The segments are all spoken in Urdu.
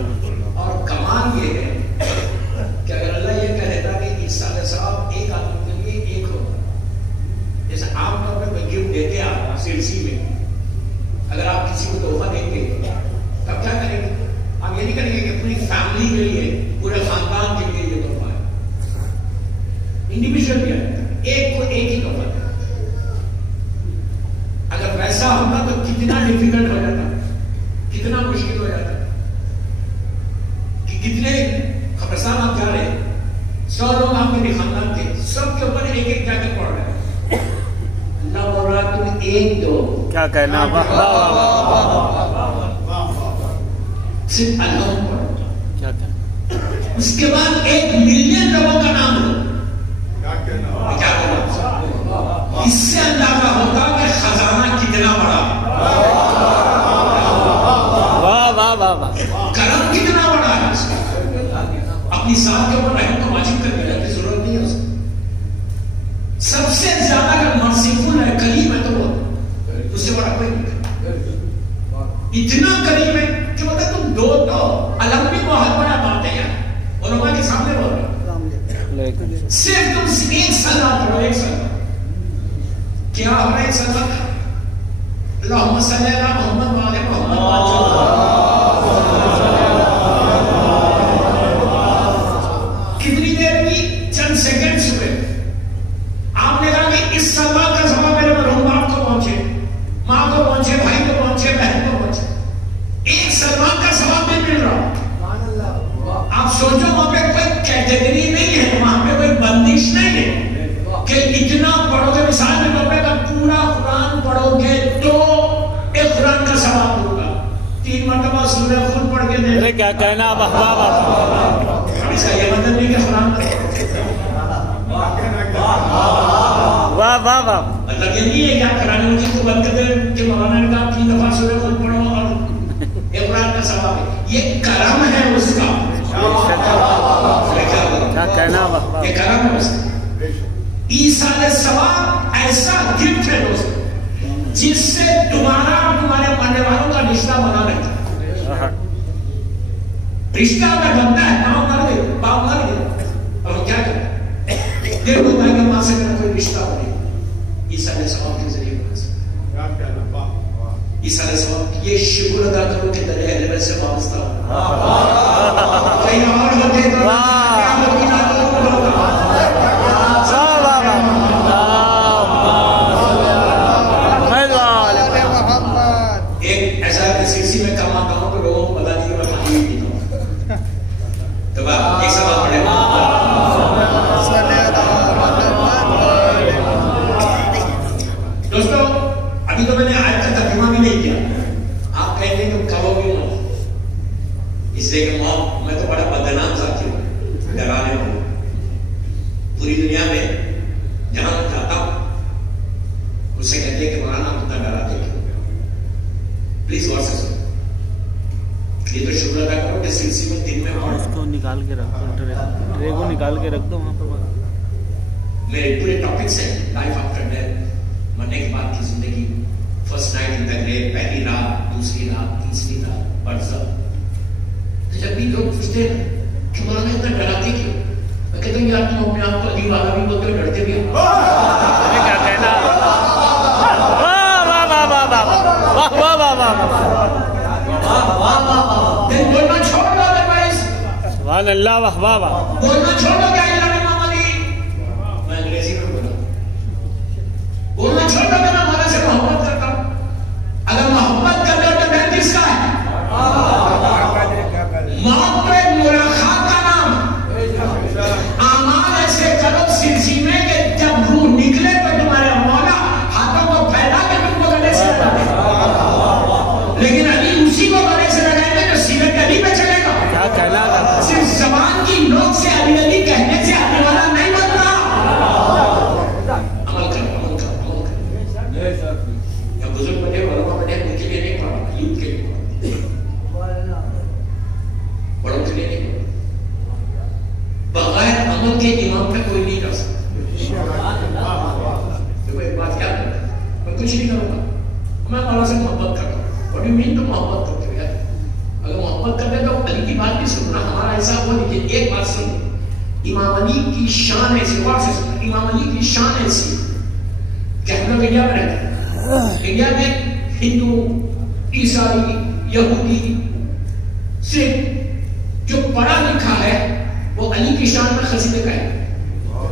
اور کمال یہ ہے کہ اگر اللہ یہ کہہ دیتا کہ عیسیٰ علیہ السلام ایک آدمی کے لیے ایک ہوتا، جیسے عام طور پہ کوئی گفٹ دیتے آپ سلسی میں، اگر آپ کسی کو تحفہ دیں گے تب کیا کریں گے؟ آپ یہ نہیں کریں گے کہ پوری فیملی کے لیے، پورے خاندان کے لیے یہ تحفہ ہے، انڈیویجول بھی ہے، ایک کو ایک ہی تحفہ ہے۔ اگر ویسا ہوتا تو کتنا ڈیفیکلٹ ہو جاتا، کتنا مشکل ہو جاتا کہ کتنے قبرستان آپ جا رہے ہیں، 100 لوگ آپ کے خاندان کے، سب کے اوپر ایک ایک جا کے پڑھ رہے ہیں، اللہ بول رہا تم ایک دو، کیا کہنا، صرف اللہ پڑھو، کیا کہنا، اس کے بعد 1 ملین لوگوں کا نام لو، کیا کرنا، اس سے اندازہ ہوگا کہ خزانہ کتنا بڑا، واہ واہ واہ واہ، کرم کتنا بڑا ہے اس کا۔ اپنی ساتھ کے اوپر رحم کو واجب کر دینے کی ضرورت نہیں ہے اس کو۔ سب سے زیادہ اگر مرسیفل ہے، کریم ہے، تو وہ اس سے بڑا کوئی نہیں، اتنا کریم ہے کہ مطلب تم دو تو علم بھی بہت بڑا بات ہے یار، علماء کے سامنے بول رہے صرف تم 1 سلام پڑھو، 1 سلام کیا ہو رہا ہے، 1 سلام اللہم صلی اللہ محمد وعلی محمد، کتنی دیر بھی، چند سیکنڈز ہوئے، آپ نے کہا کہ اس سلام کا جواب میرے مرحوم باپ کو پہنچے، ماں کو پہنچے، بھائی کو پہنچے، بہن کو پہنچے، 1 سلمان کا ثواب بھی مل رہا۔ آپ سوچو وہاں پہ کوئی کیٹیگری نہیں ہے، وہاں پہ کوئی بندش نہیں ہے کہ اتنا پڑھو گے، مثال کے طور پہ اگر پورا قرآن پڑھو گے تو 1 قرآن کا ثواب ہوگا، 3 مرتبہ سورہ خود پڑھ کے دے، کیا کہنا، واہ واہ واہ، اس کا یہ مطلب نہیں کہ قرآن واہ واہ واہ، مطلب یہ نہیں ہے کہ آپ قرآن مجید کو بند کر دیں کہ مولانا نے کہا 3 دفعہ سورہ خود پڑھو اور 1 قرآن کا ثواب ہے، یہ کرم ہے اس کا، کیا کہنا، یہ کرم ہے اس کا۔ عیسیٰ علیہ السلام ایسا گفٹ ہے دوست جس سے تمہارا اور تمہارے مرنے والوں کا رشتہ بنا رہتا ہے، رشتہ اگر بنتا ہے، ماں مر گئی، باپ مر گئے، اور ہم کیا کریں، پھر ہوتا ہے کہ ماں سے میرا کوئی رشتہ بنے، عیسیٰ علیہ السلام کے ذریعے بنا سکتا ہے۔ عیسیٰ علیہ السلام یہ شکر ادا کرو کہ دریا اہل بیت سے وابستہ ہو، کہیں اور ہوتے تو ایک ایسا سلسلے میں کام آتا ہوں تو لوگوں کو پتا نہیں کہ میں پانی بھی پیتا ہوں، تو بات ایک سوال پڑھے دوستو، ابھی تو میں نے آیت کا ترجمہ بھی نہیں کیا، آپ کہیں گے کہ کہو گے نہ، اس لیے کہ میں تو بڑا بدنام ذاتی ہوں، ڈرانے والا، پوری دنیا میں جہاں میں جاتا ہوں اس سے کہتے ہیں کہ مولانا آپ اتنا ڈراتے کیوں؟ پلیز غور سے سنو، یہ تو شکر ادا کرو کہ سلسلے میں 3 میں اس کو نکال کے رکھ دو، ٹرے کو نکال کے رکھ دو وہاں پر، میرے پورے ٹاپکس ہیں، لائف آفٹر ڈیتھ، مرنے کے بعد کی زندگی، فرسٹ نائٹ ان دا گریو، پہلی رات، دوسری رات، تیسری رات، برزخ۔ تو جب بھی لوگ پوچھتے ہیں کہ مولانا اتنا ڈراتے کیوں، میں کہتا ہوں یار تم اپنے آپ کو علی والا بھی بولتے ہو، ڈرتے بھی ہو، کیا کہنا، واہ واہ واہ واہ واہ واہ واہ واہ، پھر بولنا چھوڑ دو، ادروائز سبحان اللہ، واہ واہ واہ، بولنا چھوڑ دو کہ اللہ نے ماما دی، میں انگریزی میں بولا، بولنا چھوڑ دو کہ میں مولا سے محبت کرتا ہوں، اگر محبت کرتے ہو تو میں کس کا ہے؟ موت تو ایک ملاقات کا نام، اعمال ایسے کرو سلسلے میں کہ جب روح نکلے تو تمہارے مولا ہاتھوں کو پھیلا کے تم کو گلے سے لگا دے، لیکن علی اسی کو گلے سے لگائیں گے جو سیرت علی پہ چلے گا، کیا کہنا، صرف زبان کی نوک سے علی علی کہنے سے آنے والا نہیں بنتا، عمل کرو، عمل کرو، عمل کرو، یا بزرگ بنے، علماء بنے، ان کے لیے نہیں پڑھا، یوتھ کے لیے پڑھا، بڑوں کے لیے نہیں پڑھا، بغیر عمل کے امام پہ کوئی نہیں کر سکتا۔ دیکھو ایک بات کیا کرتا ہے، میں کچھ نہیں کروں گا، میں مولا سے محبت کرتا ہوں، اور یہ مین تو محبت کرتے ہو یار، اگر محبت محبت کرتے تو علی کی بات بھی سننا. ہمارا ایسا وہ نہیں کہ ایک بات سن. امام علی کی شان ایسی, غور سے سننا, امام علی کی شان ایسی کہ ہم لوگ انڈیا میں رہتے ہیں. انڈیا میں ہندو, عیسائی, یہودی, صرف جو پڑھا لکھا ہے وہ علی کی شان میں قصیدے کا ہے. بہت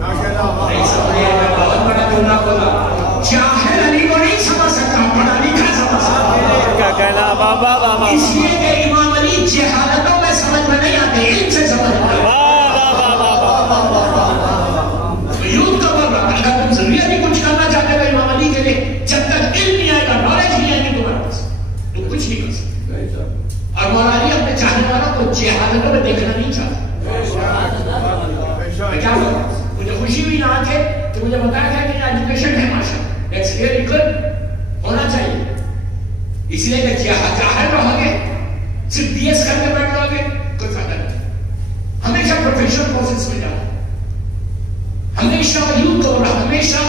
بڑا جملہ بولا. جاہل علی کو نہیں سمجھ سکتا, پڑھا لکھا سمجھ سکتا. کیا کہنا بابا بابا, اس لیے کہ امام علی جہالتوں میں سمجھ میں نہیں آتے, علم سے سمجھ میں آتے. یوں تو بول رہا, اگر تم ضروری بھی کچھ کرنا چاہتے ہو امام علی کے لیے, جب تک علم نہیں آئے گا, نالج نہیں آئے گی تمہارے پاس, تم کچھ نہیں کر سکتے. اور مولا علی اپنے چاہنے والوں کو جہالتوں میں دیکھنا نہیں چاہتا. میں کیا بول رہا ہوں, مجھے خوشی ہوئی یہاں کے کہ مجھے بتایا گیا کہ ایجوکیشن ہے ماشاء اللہ, دیٹس ریئلی گڈ, ہونا چاہیے. اس لیے کہ جاہل رہو گے, صرف بی ایس کر کے بیٹھ جاؤ گے, کوئی فائدہ نہیں. ہمیشہ پروفیشنل کورسز میں جانا, ہمیشہ یوں تو رہا, ہمیشہ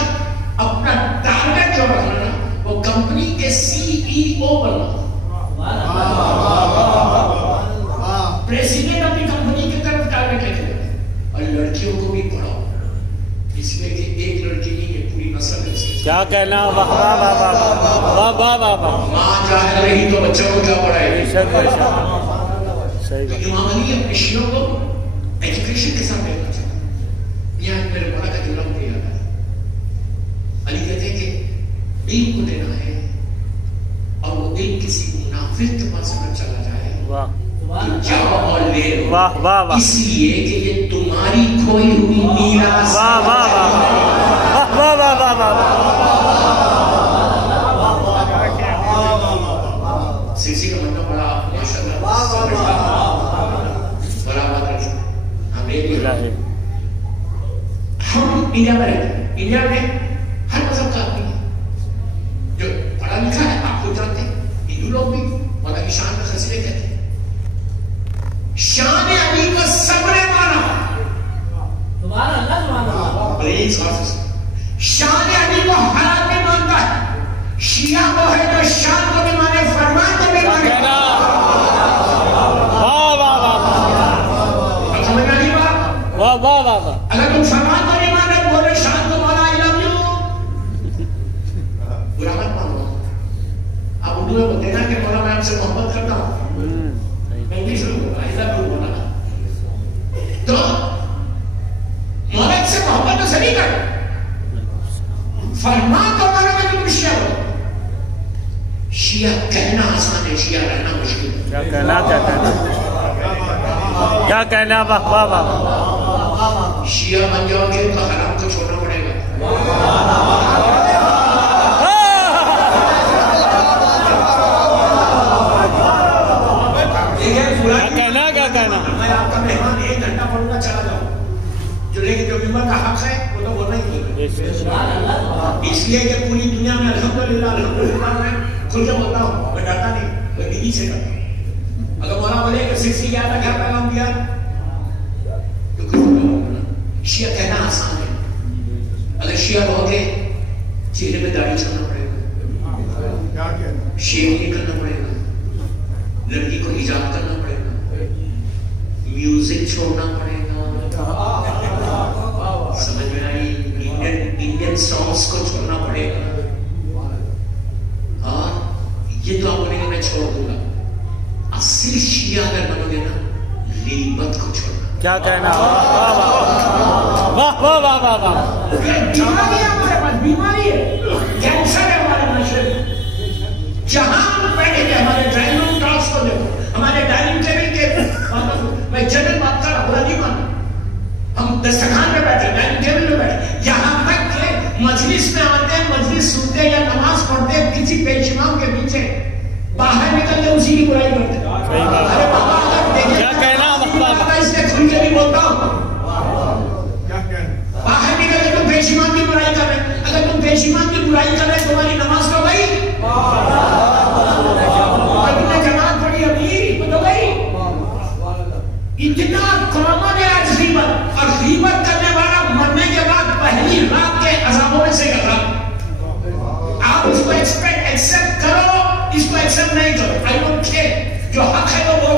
اپنا ٹارگیٹ جو رکھنا وہ کمپنی کے سی ای او بننا, پریسیڈنٹ اپنی کمپنی کی طرف ٹارگیٹ لے کے. اور لڑکیوں کو بھی پڑھاؤ, اس لیے کہ ایک لڑکی نہیں ہے, پوری نسل ہے. کیا کہنا بابا بابا بابا بابا. ماں جاہل رہی تو بچوں کو کیا پڑھائے گی. امام علی اپنے شیعوں کو ایجوکیشن کے ساتھ دیکھنا چاہتا. یہاں میرے مولا کا جملہ مجھے یاد ہے. علی کہتے ہیں کہ علم کو دینا ہے, اور وہ علم کسی منافق کے پاس نہ چلا جائے, جاؤ اور لے لو, اس لیے کہ یہ تمہاری کھوئی ہوئی میراث. سیسی کا مطلب بڑا ماشاءاللہ برابر کر چکے. ہم انڈیا میں رہتے ہیں, انڈیا میں ہر مذہب کا آدمی ہے جو پڑھا لکھا ہے, آپ خود جانتے ہیں. ہندو لوگ بھی مولا کی شان میں قصیدے کہتے ہیں. شان علی کو سب نے مانا, شان علی کو ہر آدمی مانتا ہے. شیعہ کو ہے جو شان کو بھی مانے, فرمان کو بھی مانے. سمجھ میں نہیں بات. اگر تم فرمان کو نہیں مانے, بولے شان کو مانا, I love you, برا مت مانو. آپ اردو میں بولتے نا کہ مولا میں آپ سے محبت کرتا ہوں, میں انگلش میں بولتا I love you مولا. تو مولا سے محبت تو سبھی کر, فرمان تو مانا میں تم شیعہ ہو. شیعہ کہنا آسان ہے, شیعہ رہنا مشکل ہے. کیا کہنا بابا. شیعہ بن جاؤ گے تو حرام کو چھوڑنا پڑے گا. میں آپ کا مہمان 1 گھنٹہ پڑھوں گا, چلا جاؤں. جو ممبر کا حق ہے وہ تو بولنا ہی نہیں. اس لیے کہ پوری دنیا میں الحمدللہ الحمدللہ میں کھل کے بولتا ہوں, میں ڈرتا نہیں, میں دینی سے ڈرتا ہوں. اگر مولا بولے کہ 60 کیا تھا, کیا پیغام دیا, تو کچھ نہیں. شیعہ کہنا آسان ہے. اگر شیعہ رہو گے چہرے پہ داڑھی چھوڑنا پڑے گا, شیو نہیں کرنا پڑے گا, لڑکی کو حجاب کرنا پڑے گا, میوزک چھوڑنا پڑے گا. سمجھ میں آئی. انڈین سانگس کو چھوڑنا پڑے گا. اور یہ تو آپ بولیں گے میں چھوڑ دوں گا. اصل شیعہ اگر بنو گے نا, غیبت کو چھوڑنا. کیا کہنا بیماری ہے ہمارے پاس, بیماری ہے, کینسر ہے ہمارے معاشرے میں. جہاں ہم بیٹھے گے, ہمارے ڈرائنگ روم ٹاکس کو دیکھو, ہمارے ڈائننگ ٹیبل کے, میں جنرل بات کر رہا, برا نہیں مانتا. ہم دسترخوان پہ بیٹھے, ڈائننگ ٹیبل پہ بیٹھے, یہاں تک کہ مجلس میں آتے ہیں, مجلس سنتے یا نماز پڑھتے ہیں کسی پیش امام کے پیچھے, باہر نکل کے اسی کی برائی کرتے ہیں. ارے بابا اگر دیکھیں اس نے کھل کے بھی بولتا ہوں, باہر نکل کے تم پیش امام کی برائی کر رہے. اگر تم پیش امام کی برائی کر رہے تمہاری نماز تو گئی, تم نے جماعت پڑھی ابھی تو گئی. اتنا کامن ہے آج غیبت, اور غیبت کرنے والا مرنے کے بعد پہلی رات کے عذابوں میں سے گزرا. آپ اس کو ایکسپٹ کرو, اس کو ایکسپٹ نہیں کرو, آئی ڈونٹ کیئر. جو حق ہے وہ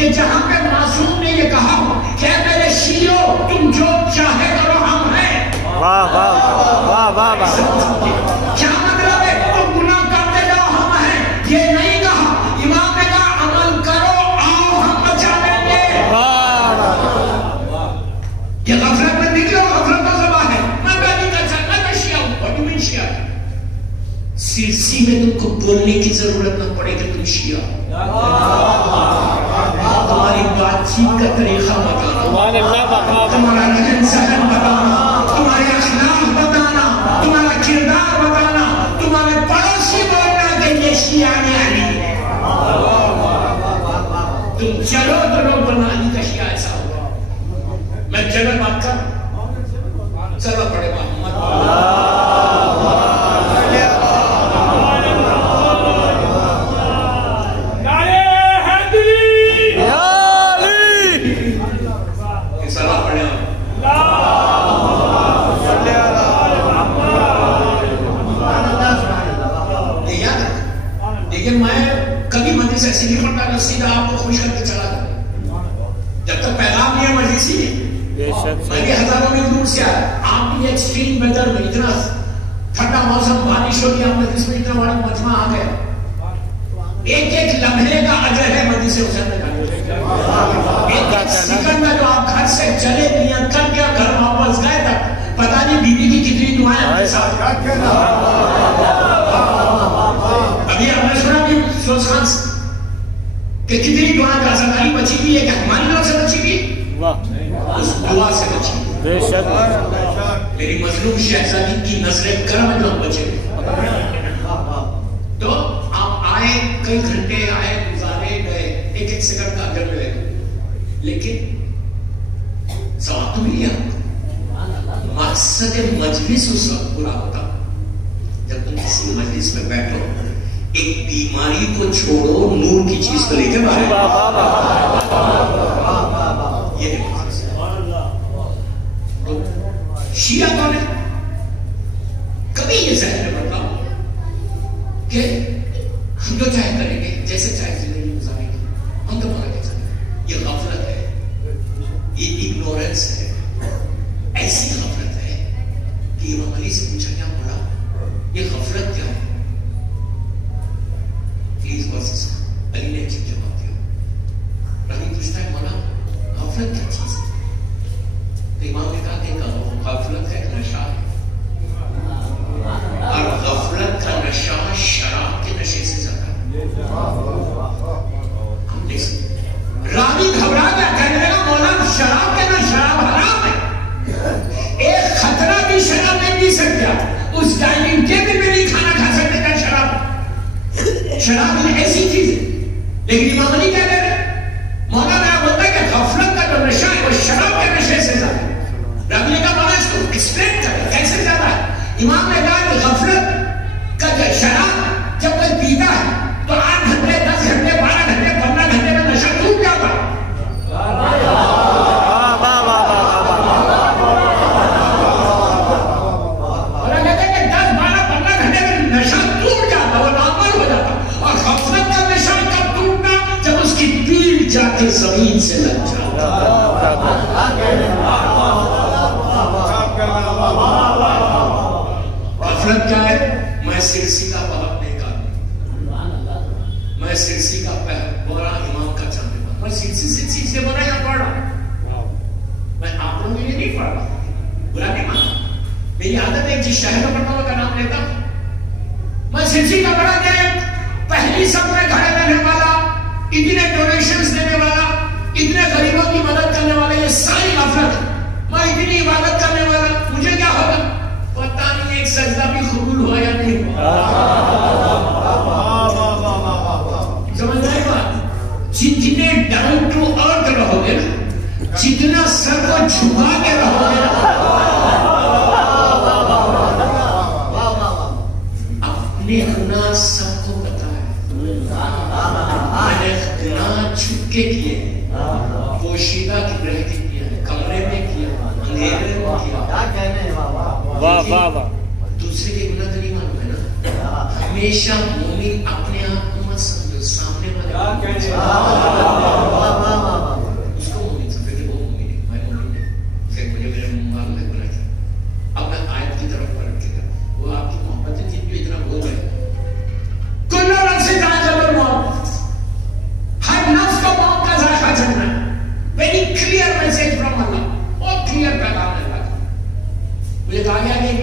کہ جہاں پہ معصوم نے یہ کہا کہ میرے شیعوں تم جو چاہے کرو ہم ہیں. واہ واہ واہ واہ واہ. کیا مطلب ہے؟ تم گناہ کرتے جاؤ ہم ہیں. یہ نہیں کہا. امام نے کہا عمل کرو آؤ ہم بچا لیں گے. یہ غفلت میں نکلو. غفلت کا زبا ہے. میں نہیں کر سکتا. میں شیعہ ہوں. اور تم شیعہ ہے. سرسی میں تم کو بولنے کی ضرورت نہ پڑے کہ تم شیعہ. تمہاری بات چیت کا طریقہ بتانا, تمہارا رہن سہن بتانا, تمہارے اخلاق بتانا, تمہارا کردار بتانا, تمہارے پڑوسی بولنا کہ یہ شیعہ نے علی ہے. تم چلو تو لوگ بنا علی کا شیعہ ایسا ہوگا. میں جگہ بات کر چلو پڑے محمد. ایسی نہیں پڑتا کہ سیدھا آپ کو خوش کر کے چلا جائے. جب تک پیغام نہیں ہے مجلسی ہے. میں بھی ہزاروں میں دور سے آیا. آپ بھی ایکسٹریم ویدر میں اتنا ٹھنڈا موسم, بارش ہو گیا, مجلس میں اتنا بڑا مجمع آ گیا. ایک ایک لمحے کا اجر ہے مجلس حسین میں جانے. ایک ایک سیکنڈ میں جو آپ گھر سے چلے نیت کر کے گھر واپس گئے تک پتہ نہیں بیوی کی کتنی دعائیں آپ کے ساتھ. ابھی آپ نے سنا بھی سوز خان سے کہ کتنی دعائیں کا زندگی بچی بھی ہے کہ ہماری طرف سے بچی بھی, اس دعا سے بچی. بے شک میری مظلوم شہزادی کی نظریں کرم جو ہم بچے. تو آپ آئے, کئی گھنٹے آئے, گزارے گئے, ایک ایک سیکنڈ کا اجر ملے گا, لیکن ثواب تو مل گیا. مقصد مجلس اس وقت پورا ہوتا جب تم کسی مجلس میں بیٹھو, ایک بیماری کو چھوڑو, نور کی چیز کو لے کے باہر. یہ شیعہ کون ہے؟ کبھی یہ ذہن میں پڑتا کہ ہم جو چاہے کریں گے, جیسے چاہے زندگی گزاریں گے, ہم تو پڑھا کے چلیں. یہ غفلت ہے, یہ اگنورنس ہے. ایسی غفلت ہے کہ امام علی سے پوچھا کیا پڑھا, یہ غفلت کیا ہے؟ علی نے ایک چیز جواب دیا. ربی پوچھتا ہے مولا غفلت کیا چیز ہے؟ تو امام نے کہا کہ غفلت کا ایک نشہ ہے, اور غفلت کا نشہ شراب کے نشے سے زیادہ ہے. ہم دیکھ سکتے. راوی گھبرا گیا, کہنے لگا مولا شراب کے نہ شراب حرام ہے. ایک خطرہ بھی شراب نہیں پی سکتا, اس ڈائننگ ٹیبل میں نہیں کھانا کھا سکتے کیا شراب. شراب ایسی چیز ہے. لیکن امام علی کیا کہہ رہے, مولا میں بولتا ہے کہ غفلت کا جو نشہ ہے وہ شراب کے نشے سے زیادہ ہے. ربی نے کہا مولا اس کو ایکسپلین کرے کیسے زیادہ ہے. امام نے کہا کہ غفلت کا جو شراب جب کوئی پیتا ہے تو 8 گھنٹے 10 گھنٹے 12 گھنٹے 15 گھنٹے میں نشہ ٹوٹ جاتا ہے. اور اگر کہتے ہیں 10 12 15 گھنٹے میں نشہ ٹوٹ جاتا ہے, وہ نارمل ہو جاتا. اور غفلت کا نشہ کب ٹوٹنا, جب اس کی پیڑ جا کے زمین سے لگ جاتا. غفلت کیا ہے؟ میں سرسی کا بہت نیک آدمی, میں سرسی کا بڑا امام کا چاہنے والا, میں سرسی سے بڑا یا پڑھ رہا, میں آپ لوگوں کے لیے نہیں پڑھ رہا, برا نہیں مانا. میری عادت ہے جس شہر کا پڑھتا ہوں کا نام لیتا ہوں. میں سرسی کا بڑا نیک, پہلی سب میں کھڑے رہنے والا, اتنے ڈونیشنز دینے والا, اتنے غریبوں کی مدد کرنے والا, یہ ساری غفلت. میں اتنی عبادت کرنے والا, مجھے کیا ہوگا پتہ نہیں, ایک سجدہ بھی قبول ہوا یا نہیں ہوا. سمجھ رہے بات. جتنے ڈاؤن ٹو ارتھ رہو گے نا, جتنا سر کو جھکا کے رہو گے نا, اپنے گناہ سب کو پتا ہے. میں نے گناہ چھپ کے کیے, پوشیدہ کی رہ کے کیا, کمرے میں کیا, اندھیرے میں کیا. واہ واہ واہ. دوسرے کے گناہ تو نہیں معلوم ہے نا. ہمیشہ مومن اپنے آپ کو مت سمجھو, سامنے والے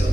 4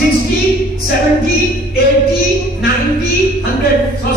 60, 70, 80, 90, 100, 100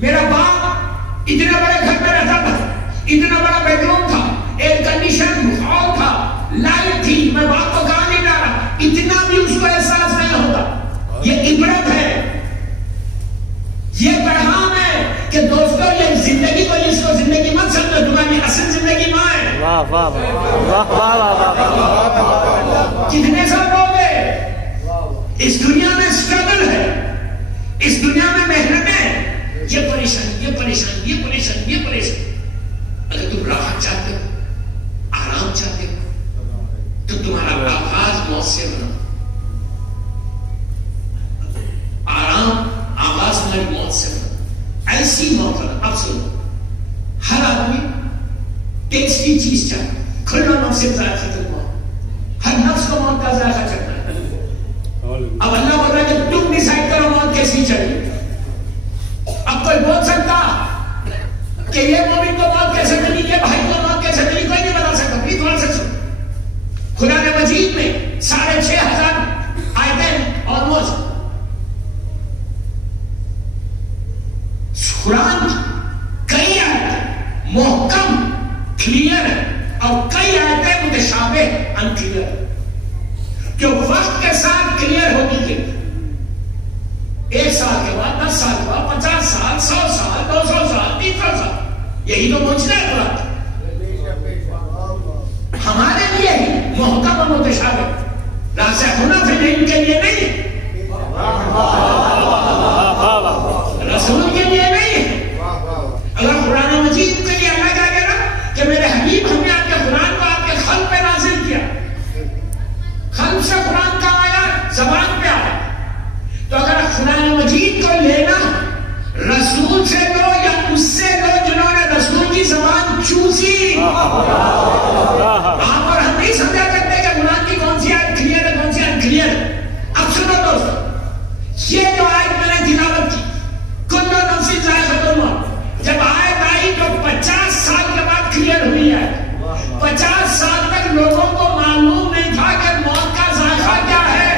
میرا باپ اتنا بڑے گھر میں رہتا تھا، اتنا بڑا بیڈ روم تھا، ایئر کنڈیشن ہال تھا، لائٹ تھی، میں باپ کو کہاں نہیں لا رہا، اتنا بھی اس کو احساس نہیں ہوتا۔ یہ عبرت ہے، یہ پیغام ہے کہ دوستو یہ زندگی کو اس کو زندگی مت سمجھو، تمہاری اصل زندگی ماں ہے۔ واہ واہ واہ واہ واہ، کتنے سال لوگ ہیں اس دنیا میں اسٹرگل ہے، اس دنیا میں محنت ہے، یہ پریشانی یہ پریشانی یہ پریشانی یہ پریشانی۔ اگر تم راحت چاہتے ہو، آرام چاہتے ہو، تو تمہارا آغاز موت سے بنا، آرام آغاز تمہاری موت سے بنا، ایسی موت بنا۔ اب سنو، ہر آدمی ٹیسٹی چیز چاہتا، کھلا نفس سے ذائقہ موت، ہر نفس کو موت کا ذائقہ چاہتا ہے۔ اب اللہ بول رہا ہے کہ تم ڈیسائیڈ کرو موت کیسی چاہیے۔ اب کوئی بول سکتا کہ یہ مومن کو موت کیسے ملی، یہ بھائی کو موت کیسے ملی، کوئی نہیں بتا سکتا۔ پلیز تھوڑا سا سنو، قرآن مجید میں 6,500 آیتیں آلموسٹ، قرآن کئی آیتیں محکم کلیئر ہے اور کئی آیتیں متشابہ انکلیئر ہے، جو وقت کے ساتھ کلیئر ہوگی کہ 1 سال کے بعد، 10 سال کے بعد، 50 سال، 100 سال، 200 سال، 300 سال، یہی تو پہنچنا ہے قرآن۔ ہمارے لیے ہی محکم و متشابہ، راسخون فی العلم کے لیے نہیں، رسول کے لیے نہیں۔ اگر قرآن مجید کے لیے اللہ کہہ دے رہا کہ میرے حبیب ہم نے آپ کے قرآن کو آپ کے قلب پہ نازل کیا، قلب سے قرآن کا آیا، زبان پہ آیا، تو اگر قرآن مجید کو لینا رسول سے لو یا اس سے لو جنہوں نے رسول کی زبان چوسی۔ آپ اور ہم نہیں سمجھا کرتے کہ قرآن کی کون سی آیت کلیئر ہے کون سی آیت کلیئر ہے۔ اب سنو دوست، یہ جو آیت میں نے تلاوت کی، کل نفس ذائقۃ الموت، جب آیت آئی تو 50 سال کے بعد کلیئر ہوئی ہے۔ 50 سال تک لوگوں کو معلوم نہیں تھا کہ موت کا ذائقہ کیا ہے۔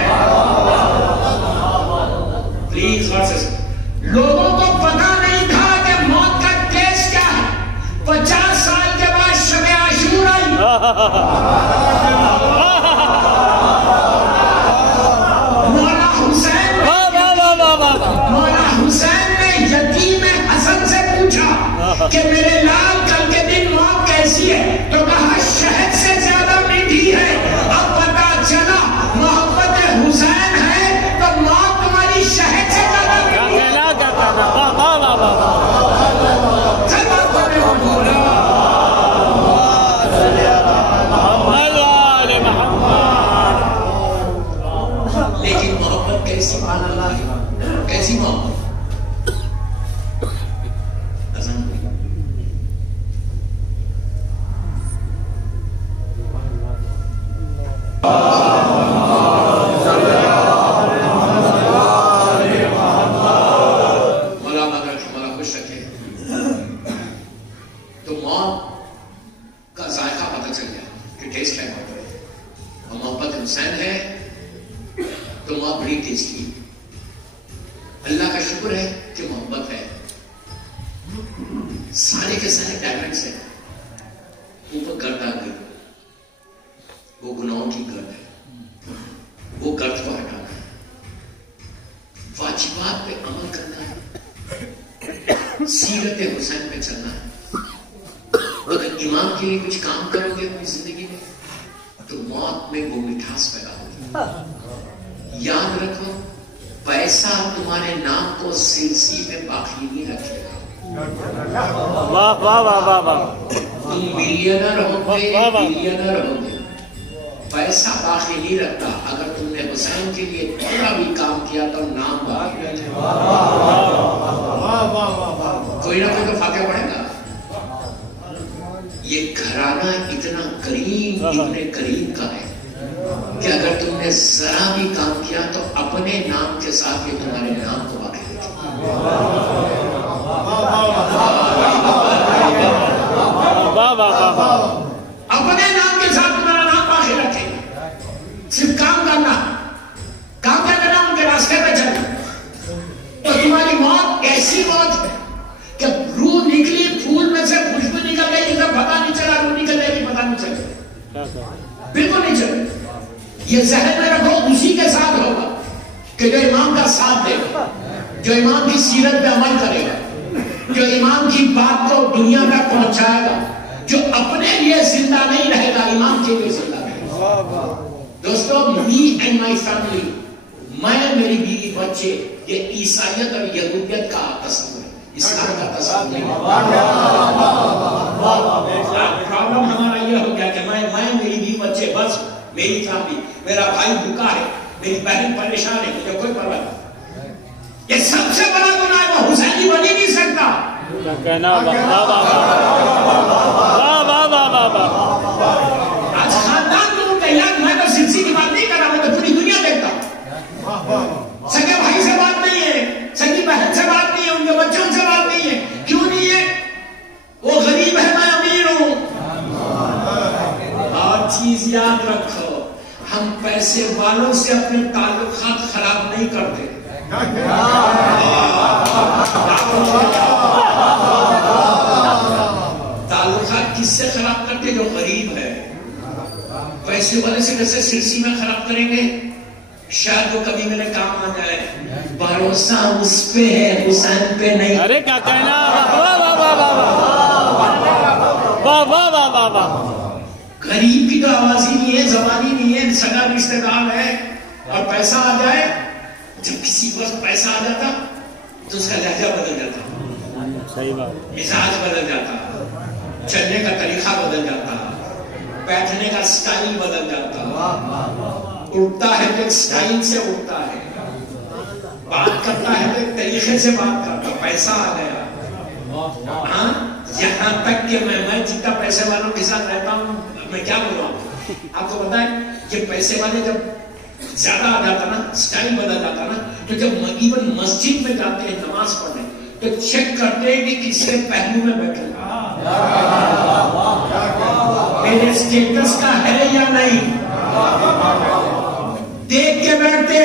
پلیز غور سے سنو، لوگوں کو پتا نہیں تھا کہ موت کا ٹیسٹ کیا ہے۔ 50 سال کے بعد شب عاشور آئی، مولا حسین نے یتیم حسن سے پوچھا کہ میرے لال کل کے دن موت کیسی ہے، تو کہا شہد سے زیادہ میٹھی ہے۔ اب پتا چلا محبت حسین ہے تو موت تمہاری شہد سے زیادہ میٹھی ہے۔ لیکن محبت کیسی، کیسی محبت؟ مولا خوش رکھے تو موت کا ذائقہ پتہ چل گیا کہ ٹیسٹ ہے محبت، اور محبت حسین ہے تو موت بڑی ٹیسٹی ہے۔ اللہ کا شکر ہے کہ محبت ہے، سارے کے سارے ڈائمنڈس ہیں، اوپر گرد آ گئی، وہ گناہوں کی گرد ہے، وہ گرد کو ہٹانا ہے، واجبات پہ عمل کرنا ہے، سیرت حسین پہ چلنا ہے۔ اگر امام کے لیے کچھ کام کرو گے اپنی زندگی میں تو موت میں وہ مٹھاس پیدا ہوگی۔ یاد رکھو، پیسہ تمہارے نام کو سلسی میں باقی نہیں رکھے گا۔ واہ واہ واہ واہ واہ، تم ملینر ہوگے، بلینر ہوگے، پیسہ باقی نہیں رکھتا۔ اگر تم نے حسین کے لیے تھوڑا بھی کام کیا تو نام باقی رہے گا۔ کوئی نہ کوئی تو فاتحہ پڑھے گا۔ یہ گھرانہ اتنا کریم ابن کریم کا ہے کہ اگر تم نے ذرا بھی کام کیا تو اپنے نام کے ساتھ یہ تمہارے نام کو باقی رکھے گا۔ اپنے نام کے ساتھ تمہارا نام باقی رکھے گا۔ صرف کام کرنا، کام کرنا ان کے راستے پہ چلنا، تو تمہاری موت ایسی موت بالکل نہیں چلے. یہ ذہن میں رکھو اسی کے ساتھ ہوگا کہ جو امام کا ساتھ دے گا, جو امام کی سیرت پہ عمل کرے گا, جو امام کی بات کو دنیا تک پہنچائے گا, جو اپنے لیے زندہ نہیں رہے گا, امام کے لیے زندہ رہے گا. دوستو, me and my family, میں, میری بیوی, بچے, یہ عیسائیت اور یہودیت کا تصور ہے, اسلام کا تصور نہیں. پرابلم ہمارا یہ ہو گیا کہ میں, میری بیوی, بچے, بس میری فیملی, میرا بھائی بھوکا ہے, میری بہن پریشان ہے, مجھے کوئی پرواہ نہیں. یہ سب سے بڑا گناہ ہے, وہ حسینی بن ہی نہیں سکتا. آج خاندان کو تیار, میں تو سلسی کی بات نہیں کر رہا, میں تو پوری دنیا دیکھتا ہوں. سگے بھائی سے بات نہیں ہے, سگی بہن سے بات نہیں ہے, ان کے بچوں سے بات نہیں ہے. کیوں نہیں ہے؟ وہ غریب ہے, میں امیر ہوں. اور چیز یاد رکھو, ہم پیسے والوں سے اپنے تعلقات خراب نہیں کرتے. تعلقات کس سے خراب کرتے؟ جو غریب ہے. پیسے والے سے کیسے سلسی میں خراب کریں گے؟ شاید وہ کبھی میرے کام آ جائے. بھروسہ اس پہ ہے, حسین پہ نہیں. ارے کیا کہنا. غریب کی تو آواز ہی نہیں ہے, زبان ہی نہیں ہے, سگا رشتہ دار ہے, اور پیسہ آ جائے, جب کسی کے پاس پیسہ آ جاتا تو اس کا لہجہ بدل جاتا, صحیح بات, مزاج بدل جاتا, چلنے کا طریقہ بدل جاتا, بیٹھنے کا سٹائل بدل جاتا, اٹھتا ہے تو ایک سٹائل سے اٹھتا ہے, بات کرتا ہے تو ایک طریقے سے بات کرتا. پیسہ آ گیا. ہاں, یہاں تک کہ میں جتنا پیسے والوں کے ساتھ رہتا ہوں, میں کیا بول رہا ہوں آپ کو بتائیں, یہ پیسے والے جب زیادہ آ جاتا نا, سٹائل بدل جاتا نا, تو جب ایون مسجد میں جاتے ہیں نماز پڑھنے تو چیک کرتے ہیں کہ کس کے پہلو میں بیٹھے, میرے اسٹیٹس کا ہے یا نہیں, دیکھ کے بیٹھتے.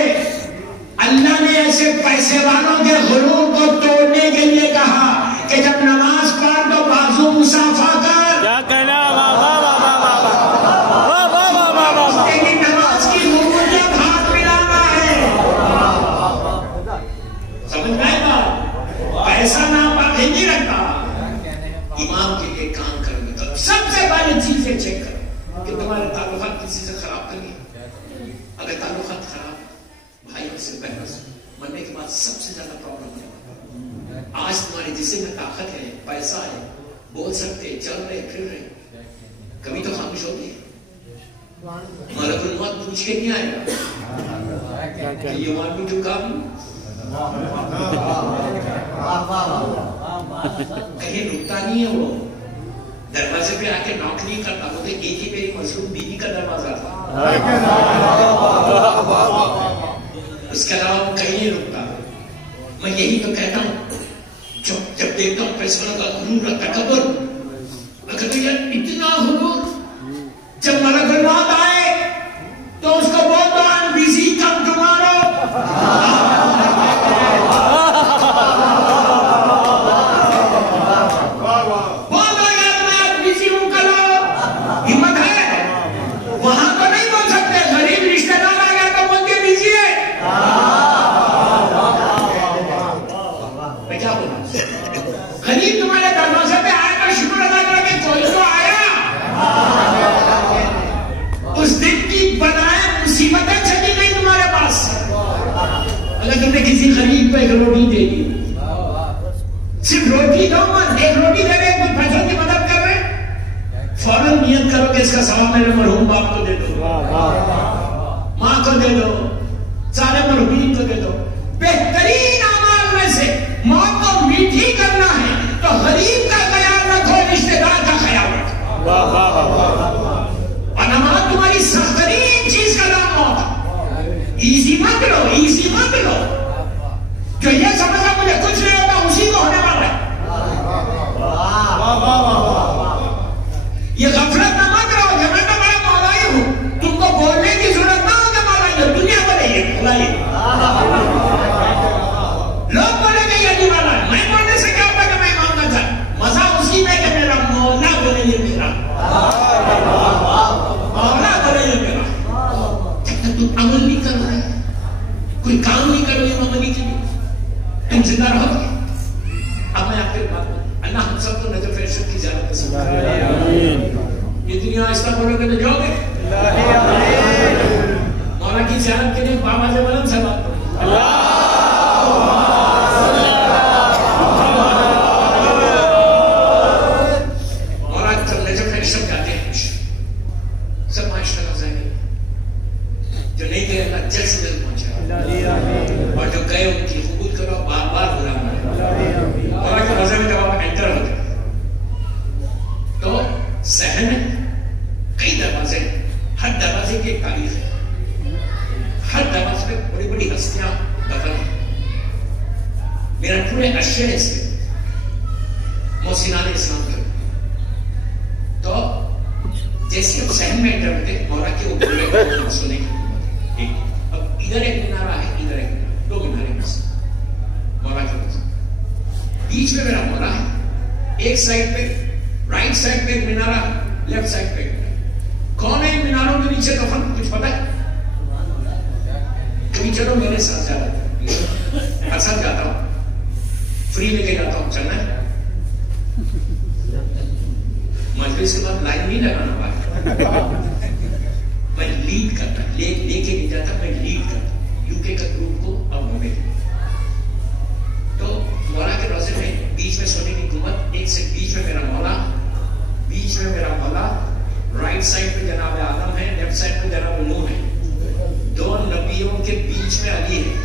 اللہ نے ایسے پیسے والوں کے غرور کو توڑنے کے لیے کہا کہ جب نماز پڑھ تو بازو مسافہ کر. کیا کہنا. نماز کی غرور جب ہاتھ ملانا ہے, سمجھ میں آئے گا. پیسہ نام باقی نہیں رکھتا. امام کے لیے کام کرنے کا سب سے پہلے چیزیں چیک کرو کہ تمہارے تعلقات کسی سے خراب کریں. اگر تعلقات خراب, بھائیوں سے بحث مرنے کے بعد سب سے زیادہ پرابلم ہے. آج تمہارے جسم میں طاقت ہے, پیسہ ہے, بول سکتے, چل رہے, پھر رہے, کبھی تو خاموش ہوگی. ملک الموت پوچھ کے نہیں آئے گا کہ یہ want me to come, کہیں رکتا نہیں ہے. وہ دروازے پہ آ کے نوک نہیں کرتا, وہ تو ایک ہی میری مظلوم بیوی کا دروازہ تھا, اس کے علاوہ وہ کہیں نہیں رکتا. میں یہی تو کہتا ہوں, جب دیکھتا ہوں پیسے والوں کا غرور اور تکبر, میں کہتا ہوں یار اتنا غرور. جب ملک الموت آئے تو اس کو بول دو I'm busy, come tomorrow. بول دو یار میں آج busy ہوں, کلو ہمت ہے. وہاں تو نہیں بول سکتے, غریب رشتہ دار آ گیا تو بول کے busy ہے. میں کیا بولا, غریب تمہارے دروازے پہ آئے تو شکر ادا کرو کہ کوئی تو آیا. اس دن کی بنائے مصیبتیں چلی گئی تمہارے پاس. اگر تم نے کسی غریب کو ایک روٹی دے دی, صرف روٹی دو مت, ایک روٹی دے رہے, کوئی پیسوں کی مدد کر رہے, فوراً نیت کرو کہ اس کا ثواب میرے مرحوم باپ کو دے دو, ماں کو دے دو, سارے مرحومین کو دے دو. بہترین اعمال میں سے موت کو میٹھی کرنا ہے تو غریب کا خیال رکھو, رشتہ دار کا خیال رکھو. اور نماز تمہاری سخترین چیز کا نام موت. ایزی مت لو, ایزی مت لو. جو یہ سمجھا مجھے کچھ نہیں ہوتا اسی کو ہونے والا ہے. یہ غفلت نہ مت رہو کہ میں تو بڑا مولائی ہوں, تم کو بولنے کی ضرورت نہ ہو کہ مولائی ہو, دنیا بڑے یہ مولائی. زندہ رہو گے. اب میں آپ کے بات اللہ ہم سب کو نجف ارشد کی زیارت پسند ہے. یہ دنیا آہستہ بولو گے تو جاؤ گے. مولا کی زیارت کے لیے بابا سے بلند سے بات کرو. مولا جب نجف ارشد جاتے ہیں سب معاشرہ کا ذہنی جو نہیں گئے اللہ جلد سے جلد پہنچا, اور جو گئے ان کی قبول کرو, بار بار بلانا. مولا کے روزے میں جب آپ انٹر ہوتے تو ذہن میں کئی دروازے, ہر دروازے کی ایک تاریخ ہے, ہر دروازے پہ بڑی بڑی ہستیاں دفن ہیں. میرا پورے اشیاء سے محسنان اسلام کے تو جیسے ہم ذہن میں انٹر ہوتے مولا کے اوپر سونے کی. اب ادھر ایک مینارہ ہے, ادھر ایک مینارہ, دو مینارے بس مولا کے اوپر. بیچ میں میرا مولا ہے, ایک سائڈ پہ رائٹ سائڈ پہ ایک مینارہ, لیفٹ سائڈ پہ ایک مینارہ. کون ہے ان میناروں کے نیچے دفن, کچھ پتا ہے؟ کبھی چلو میرے ساتھ جاتا, اکثر جاتا ہوں, فری لے کے جاتا ہوں, چلنا ہے؟ مجلس کے بعد لائن نہیں لگانا باہر, میں لیڈ کرتا, لے کے نہیں جاتا, میں لیڈ کرتا یو کے کا گروپ کو. اب ہمیں تو مولا کے روزے میں بیچ میں سونے کی گنبد, ایک سے بیچ میں میرا مولا, بیچ میں میرا مولا, رائٹ سائڈ پہ جناب آدم ہے, لیفٹ سائڈ پہ جناب نوح ہے. دو نبیوں کے بیچ میں علی ہے.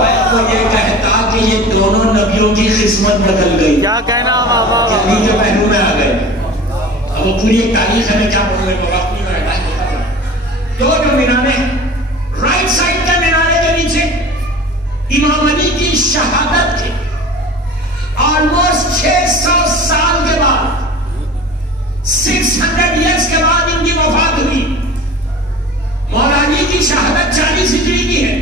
میں تو یہ کہتا کہ یہ دونوں نبیوں کی قسمت بدل گئی. کیا کہنا بابا, کہ علی کے پہلو میں آ گئے. اب وہ پوری ایک تاریخ ہے, میں کیا بولوں گا, وقت نہیں میں ٹائم ہوتا تھا. دو جو مینارے رائٹ سائڈ کے مینارے کے نیچے امام علی کی شہادت کے آلموسٹ 600 سال کے بعد, 600 ایئرس کے بعد ان کی وفات ہوئی. مولا علی کی شہادت 40 ہجری کی ہے.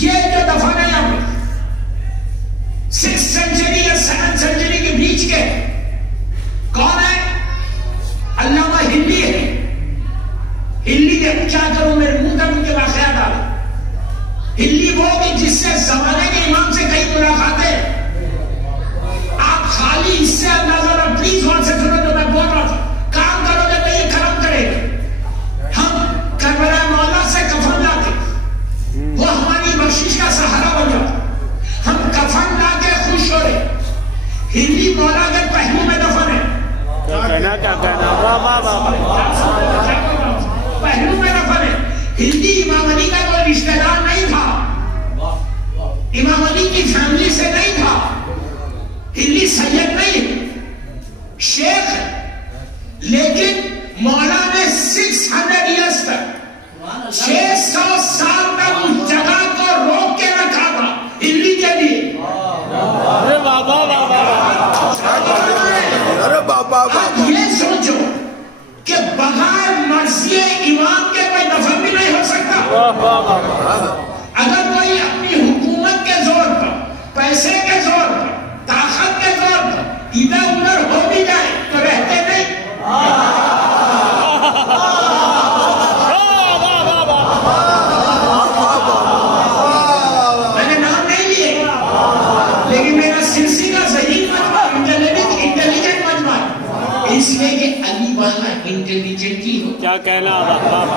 یہ جو دفن ہے یہاں پہ 6th سینچری یا 7th سینچری کے بیچ کے کون ہے؟ علامہ ہلی ہے. ہلی نے کیا کروں, میرے منہ تک ان کے واقعات آ رہے. ہلی وہ کہ جس سے زمانے کے امام سے کئی ملاقاتیں. آپ خالی اس سے اندازہ نہ, پلیز وہاں سے سنو جو میں بول رہا تھا, کام کرو گے تو یہ کرم کرے گا. ہم کربلا مولا سے کفن لاتے, وہ ہماری بخشش کا سہارا بن جاتا. ہم کفن لا کے خوش ہو رہے. ہلی مولا کے پہلو میں دفن ہے. کیا کہنا پہلو میں دفن ہے. ہلی امام علی کا کوئی رشتہ دار نہیں تھا, امام علی کی فیملی سے نہیں تھا. ہلی سید نہیں, شیخ ہے, لیکن مولا نے 600 ایئرس تک 600 سال تک اس جگہ کو روک کے رکھا تھا ہلی کے لیے. اب یہ سوچو کہ بغیر مرضی امام کے کوئی دفن بھی نہیں ہو سکتا. اگر کوئی اپنی حکومت کے زور پر, پیسے کے زور پر, طاقت کے زور پر ادھر ادھر ہو بھی جائے تو رہتے نہیں. میں نے نام نہیں لیے, لیکن میرا سلسلہ ذہین مجمع, انٹیلیجنٹ مجمع, اس لیے کہ علی والا انٹیلیجنٹ ہی ہوتا. کیا کہنا,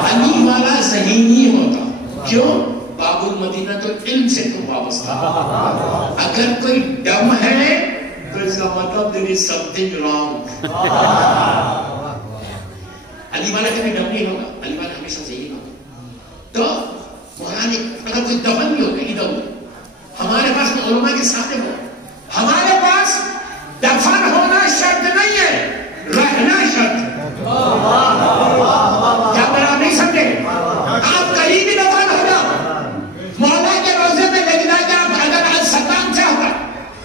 علی والا ذہینی ہوتا. کیوں؟ باب المدینہ تو علم سے تو وابستہ. اگر کوئی ڈم ہے تو اس کا مطلب there is something wrong. علی والا کبھی ڈم نہیں ہوگا, علی والا ہمیشہ ذہین ہوگا. تو مولا نے اگر کوئی دفن بھی ہوگا ادھر ادھر, ہمارے پاس علماء کے ساتھ ہو, ہمارے پاس دفن ہونا شرط نہیں ہے, رہنا شرط ہے. کیا آپ نہیں سمجھے؟ آپ کہیں بھی دفن ہو جاؤ, مولا کے روزے میں لکھنا کہ آپ اگر آج صدام چاہتا,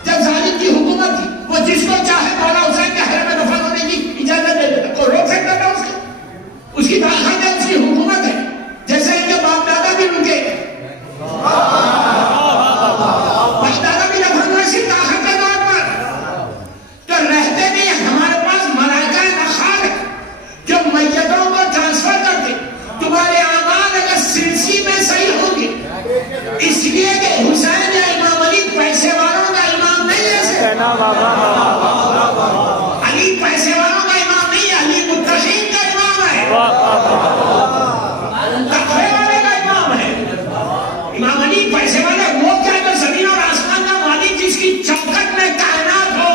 جب ظالم کی حکومت تھی, وہ جس کو چاہے مولا حسین کے حرم میں دفن ہونے کی اجازت دے دیتا. کوئی روک سکتا تھا اس کو؟ اس کی طاقت ہے, اس کی حکومت ہے, جیسے ان کے باپ دادا بھی رکے, باپ دادا بھی دفن ہوئے علی پیسے والوں کا امام نہیں، علی متقین کا امام ہے، تقوی والے کا امام ہے۔ امام علی پیسے والے وہ کیا جو زمین اور آسمان کا مالک جس کی چوکھٹ میں کائنات ہو،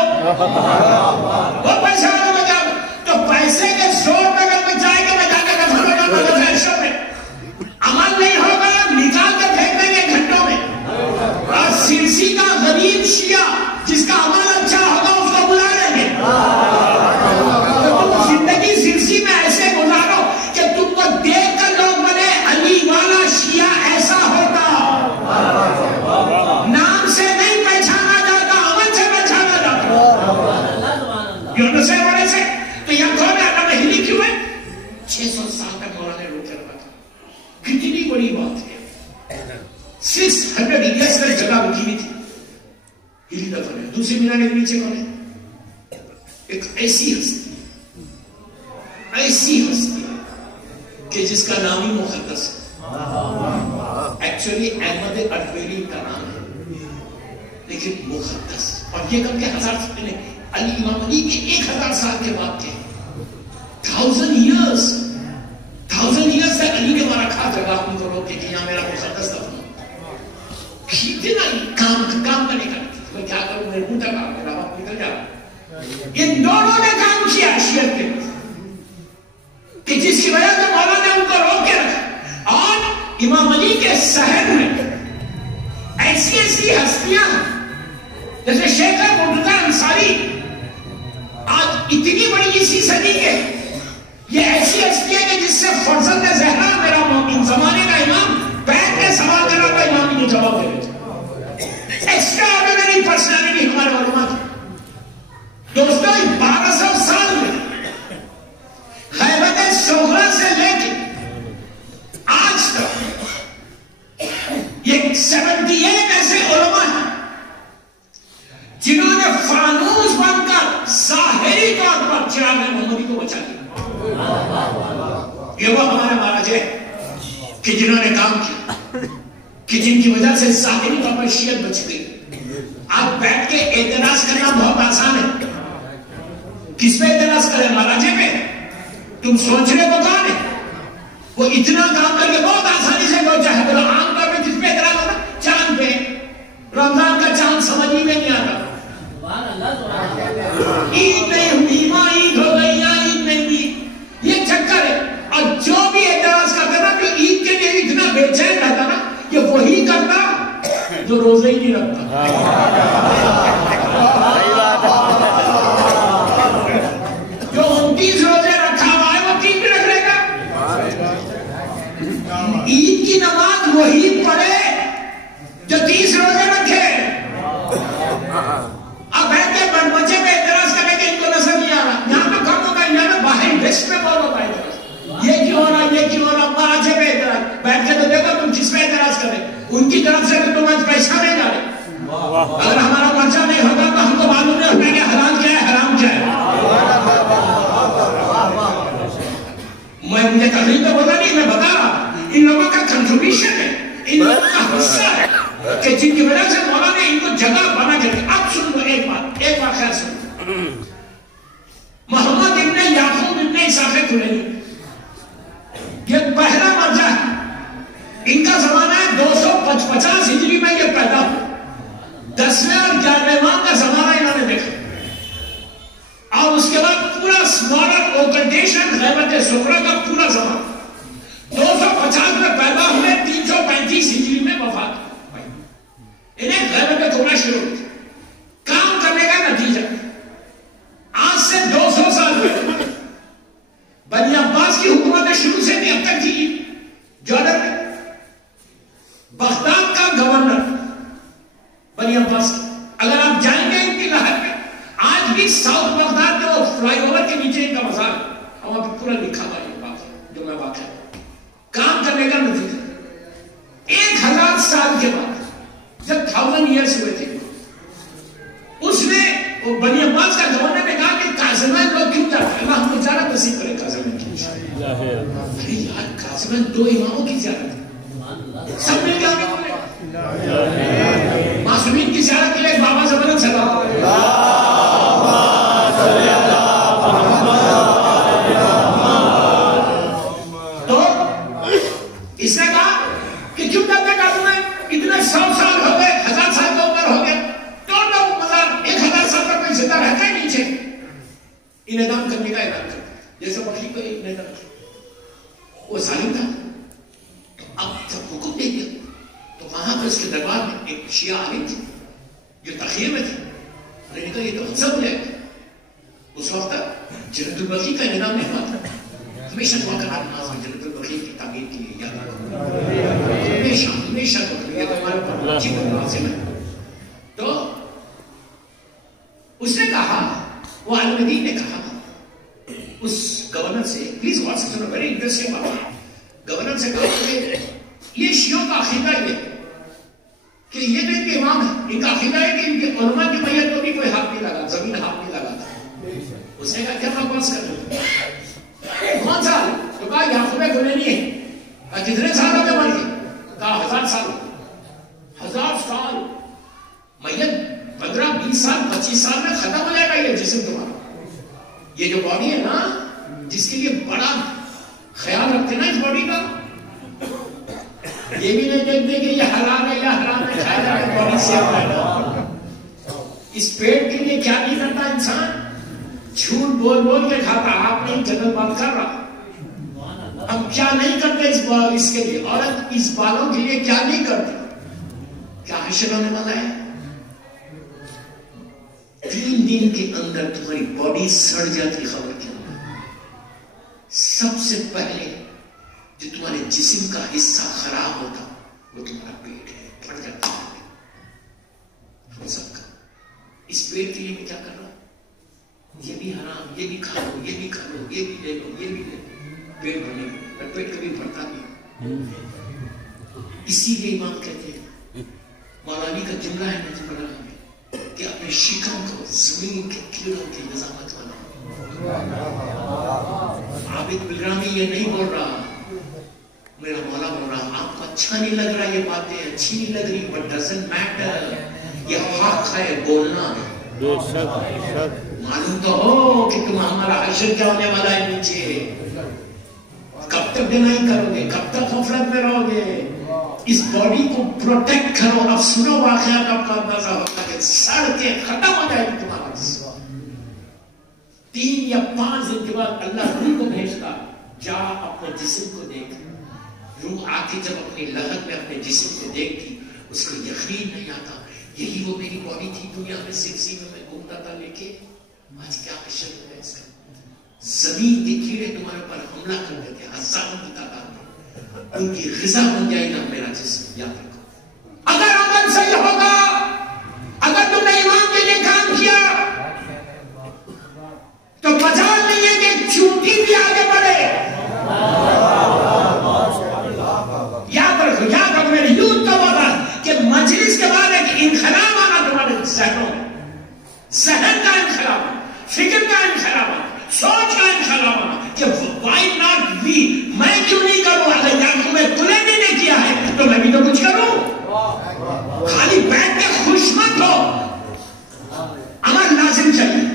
وہ پیسے والوں میں جاؤ تو پیسے کے زور میں اگر میں جائے کہ میں جا کے دفن ہو جاؤں گا فیشوں میں، عمل نہیں ہوگا، نکال کے پھینک دیں گے گھنٹوں میں۔ اور سرسی کا غریب شیعہ جس کا عمل اچھا ہوگا اس کو بلا لیں گے۔ تو تم زندگی سرسی میں ایسے گزارو کہ تم کو دیکھ کر لوگ بنے علی والا شیعہ ایسا ہوتا، نام سے نہیں پہچانا جاتا، عمل سے پہچانا جاتا۔ یہ نسے بڑے سے تو یہ کون ہے؟ اللہ مہلی کیوں ہے؟ 600 سال تک مولانا روک کر رکھا، کتنی بڑی بات ہے۔ 600 ایئرس تک جگہ رکی ہوئی تھی، ہلی دفن ہے۔ دوسری مینار کے نیچے کون ہے؟ ایک ایسی ہستی کہ جس کا نام ہی مقدس ہے۔ ایکچولی احمد اٹویری کا نام ہے لیکن مقدس، اور یہ کم کے 1000 سال پہلے علی امام علی کے 1000 سال کے بعد کے 1000 ایئرس تک علی نے ہمارا کھا جگہ ان کو روک کے کہ یہاں میرا مقدس دفن ہو۔ کتنا کام کرنے کا میں کیا کروں، میرے منہ تک میرا وقت نکل جا رہا۔ یہ دونوں نے کام کیا شیعت کے کہ جس کی وجہ سے مولانا نے ان کو روک کے رکھا۔ اور امام علی کے صحن میں ایسی ہستیاں جیسے شیخ مرتضیٰ انصاری، آج اتنی بڑی اسی صدی کے یہ ایسی ہستی ہے کہ جس سے فرزند زہرا میرا زمانے کا امام بیٹھ کے سوال کرنا تھا، امام نے جواب دے دیتے۔ ایکسٹرا آرڈینری پرسنالٹی ہمارے علماء کی۔ دوستو 1200 سال میں غیبت صغریٰ سے لے کے آج تک یہ 78 ایسے علماء ہیں جنہوں نے فانوس بن کر ظاہری طور پر چراغ محمدی کو بچا دیا۔ یہ وہ ہمارے مہاراج ہیں کہ جنہوں نے کام کیا، کہ جن کی وجہ سے ظاہری طور پر شیعت بچ گئی۔ آپ بیٹھ کے اعتراض کرنا بہت آسان ہے، کس پہ اعتراض کریں؟ مہاراجے پہ؟ تم سوچ رہے ہو کون ہے؟ وہ اتنا کام کر کے بہت آسانی سے لوگ چاہے بولو عام طور پہ کس پہ اعتراض ہوتا؟ چاند پہ۔ رمضان کا چاند سمجھ ہی میں نہیں آتا، عید نہیں ہوئی، ماں عید ہو گئی یا عید نہیں ہوئی، یہ چکر ہے۔ اور جو بھی اعتراض کرتا نا، جو عید کے لیے اتنا بے چین رہتا نا، یہ وہی کرتا جو روزے ہی نہیں رکھتا۔ جو 29 روزے رکھا ہوا ہے وہ 3 بھی رکھ لے گا۔ عید کی نماز وہی پڑھے جو 30 روزے رکھے۔ اب بیٹھ کے بچے پہ اعتراض کرنے کے ان کو نظر نہیں آ رہا، یہاں پہ کم ہوگا، یہاں پہ باہر ویسٹ میں بہت ہوتا ہے اعتراض، یہ کیوں ہو رہا، یہ کیوں ہو رہا، مہاراجے پہ اعتراض۔ بیٹھ کے تو دیکھو تم کس پہ اعتراض کرے، ان کی طرف سے تم آج پیسہ نہیں ڈالے۔ اگر ہمارا پرچہ نہیں ہوگا تو ہم کو معلوم نہیں ہوگا کہ حلال کیا ہے حرام کیا ہے۔ مجھے تقریب تو بتا نہیں، میں بتا رہا ان لوگوں کا کنٹریبیوشن ہے، ان لوگوں کا حصہ ہے کہ جن کی وجہ سے مولانا نے ان کو جگہ بنا کے دیا۔ اب سن لو ایک بات خیر سن، محمد ابن یعقوب ابن اسحاق کلینی یہ پہلا مرجع ہے، ان کا زمانہ ہے 250 ہجری میں یہ پیدا ہوا، 10ویں اور 11ویں ماہ کا زمانہ انہوں نے دیکھا، اور اس کے بعد پورا ماڈرن اوکلٹیشن غیبت صغریٰ کا پورا زمانہ 250 میں پیدا ہوئے، 335 ہجری میں وفات ہوئی۔ انہیں غیبت صغریٰ شروع ہوئی، کام کرنے کا نتیجہ آج سے 200 سال پہلے بنی عباس کی حکومت شروع سے بھی اب تک تھی جارڈن میں۔ بغداد کا گورنر بنی عباس، اگر آپ جائیں گے ان کی لہر میں، آج بھی ساؤتھ بغداد میں وہ فلائی اوور کے نیچے ان کا مزار ہے، وہاں پہ پورا لکھا ہوا یہ بات جو میں واقعہ کام کرنے کا نتیجہ 1000 سال کے بعد جب 1000 ایئرس ہوئے تھے، اس نے وہ بنی عباس کا گورنر نے کہا کہ قاسمین لوگ کیوں جاتے ہیں، اللہ ہم کو زیارت نصیب کرے قاسمین کی۔ ارے یار قاسمین 2 اماموں کی زیارت ہے، سب مل جانے والے معصومین کی زیارت کے لیے بابا زبردست عالم تھی جو تخیر میں تھی. میں نے کہا یہ تو حضب ہے. اس وقت جنت البقیع کا نظام نہیں ہوا تھا. ہمیشہ دعا کرنا نماز میں جنت البقیع کی تعمیر کے لیے یاد رکھو. ہمیشہ ہمیشہ یہ تو ہمارے اوپر اچھی لازم ہے. تو اس نے کہا, وہ عالم دین نے کہا اس گورنر سے, please what's it, very interesting بات. گورنر سے کہا کہ یہ شیعوں کا عقیدہ یہ کہ یہ تو ان کے امام ہے, ان کا عقیدہ ہے کہ ان کے علماء کی میت کو بھی کوئی ہاتھ نہیں لگا, زمین ہاتھ نہیں لگاتا. اس نے کہا کیا بکواس کر رہے ہو, کون سا؟ تو کہا یعقوب کلینی ہے. کہا کتنے سال ہو گئے مر گئے؟ کہا 1000 سال. 1000 سال میت 15-20 سال 25 سال میں ختم ہو جائے گا یہ جسم تمہارا. یہ جو باڈی ہے نا, جس کے لیے بڑا خیال رکھتے نا اس باڈی کا, یہ بھی نہیں دیکھتے کہ یہ حلال ہے یا حرام ہے, کھایا ہے باڈی سے ہوگا. اس پیٹ کے لیے کیا نہیں کرتا انسان, جھوٹ بول بول کے کھاتا. آپ نے جنت بات کر رہا, ہم کیا نہیں کرتے اس کے لیے. عورت اس بالوں کے لیے کیا نہیں کرتی. کیا حشر ہونے والا ہے؟ 3 دن کے اندر تمہاری باڈی سڑ جاتی. خبر کیا؟ سب سے پہلے جو تمہارے جسم کا حصہ خراب ہوتا وہ تمہارا پیٹ ہے, پھٹ جاتا ہے ہم سب کا. اس پیٹ کے لیے میں کیا کر رہا ہوں, یہ بھی حرام, یہ بھی کھا لو, یہ بھی کھا لو, یہ بھی لے لو, یہ بھی لے لو, پیٹ بھرنے کے. پیٹ کبھی بھرتا نہیں. اسی لیے امام کہتے ہیں, مولانا کا جملہ ہے نا جملہ کہ اپنے شکم کو زمین کے کیڑوں کی نظامت بناؤ. عابد بلرامی یہ نہیں بول رہا, میرا مولا بول رہا. آپ کو اچھا نہیں لگ رہا, یہ باتیں اچھی نہیں لگ رہی, but doesn't matter. یہ حق ہے بولنا. معلوم تو ہو کہ تم ہمارا حشر کیا ہونے والا ہے نیچے. کب تک ڈینائی کرو گے, کب تک غفلت میں رہو گے. اس باڈی کو پروٹیکٹ کرو. اب سنو واقعات, آپ کا اندازہ ہوتا ہے کہ سڑ کے ختم ہو جائے گی تمہارا جسم. 3 یا 5 دن کے بعد اللہ روح کو بھیجتا, جا اپنے جسم کو دیکھ. روح آ کے جب اپنی لغت میں اپنے جسم کو دیکھتی, اس کو یقین نہیں آتا, یہی وہ میری باڈی تھی دنیا میں سکسی میں گھومتا تھا لے کے. آج کیا حشر ہے اس کا. زمین کے کیڑے تمہارے پر حملہ کر دیتے, ہزاروں کی تعداد میں. ان کی غذا بن جائے گا میرا جسم. یاد رکھو, اگر عمل صحیح ہوگا, اگر تم نے ایمان کے لیے کام کیا تو مجال نہیں ہے کہ چونٹی بھی آگے بڑھے. یاد رکھو میرے یوتھ کا وعدہ کہ مجلس کے بعد ایک انقلاب آنا تمہارے ذہنوں میں. ذہن کا انقلاب, فکر کا انقلاب, سوچ کا انقلاب آنا کہ وائی ناٹ وی, میں کیوں نہیں کروں. اگر یعقوب کلینی نے کیا ہے تو میں بھی تو کچھ کروں. خالی بیٹھ کے خوش مت ہو, عمل لازم چاہیے.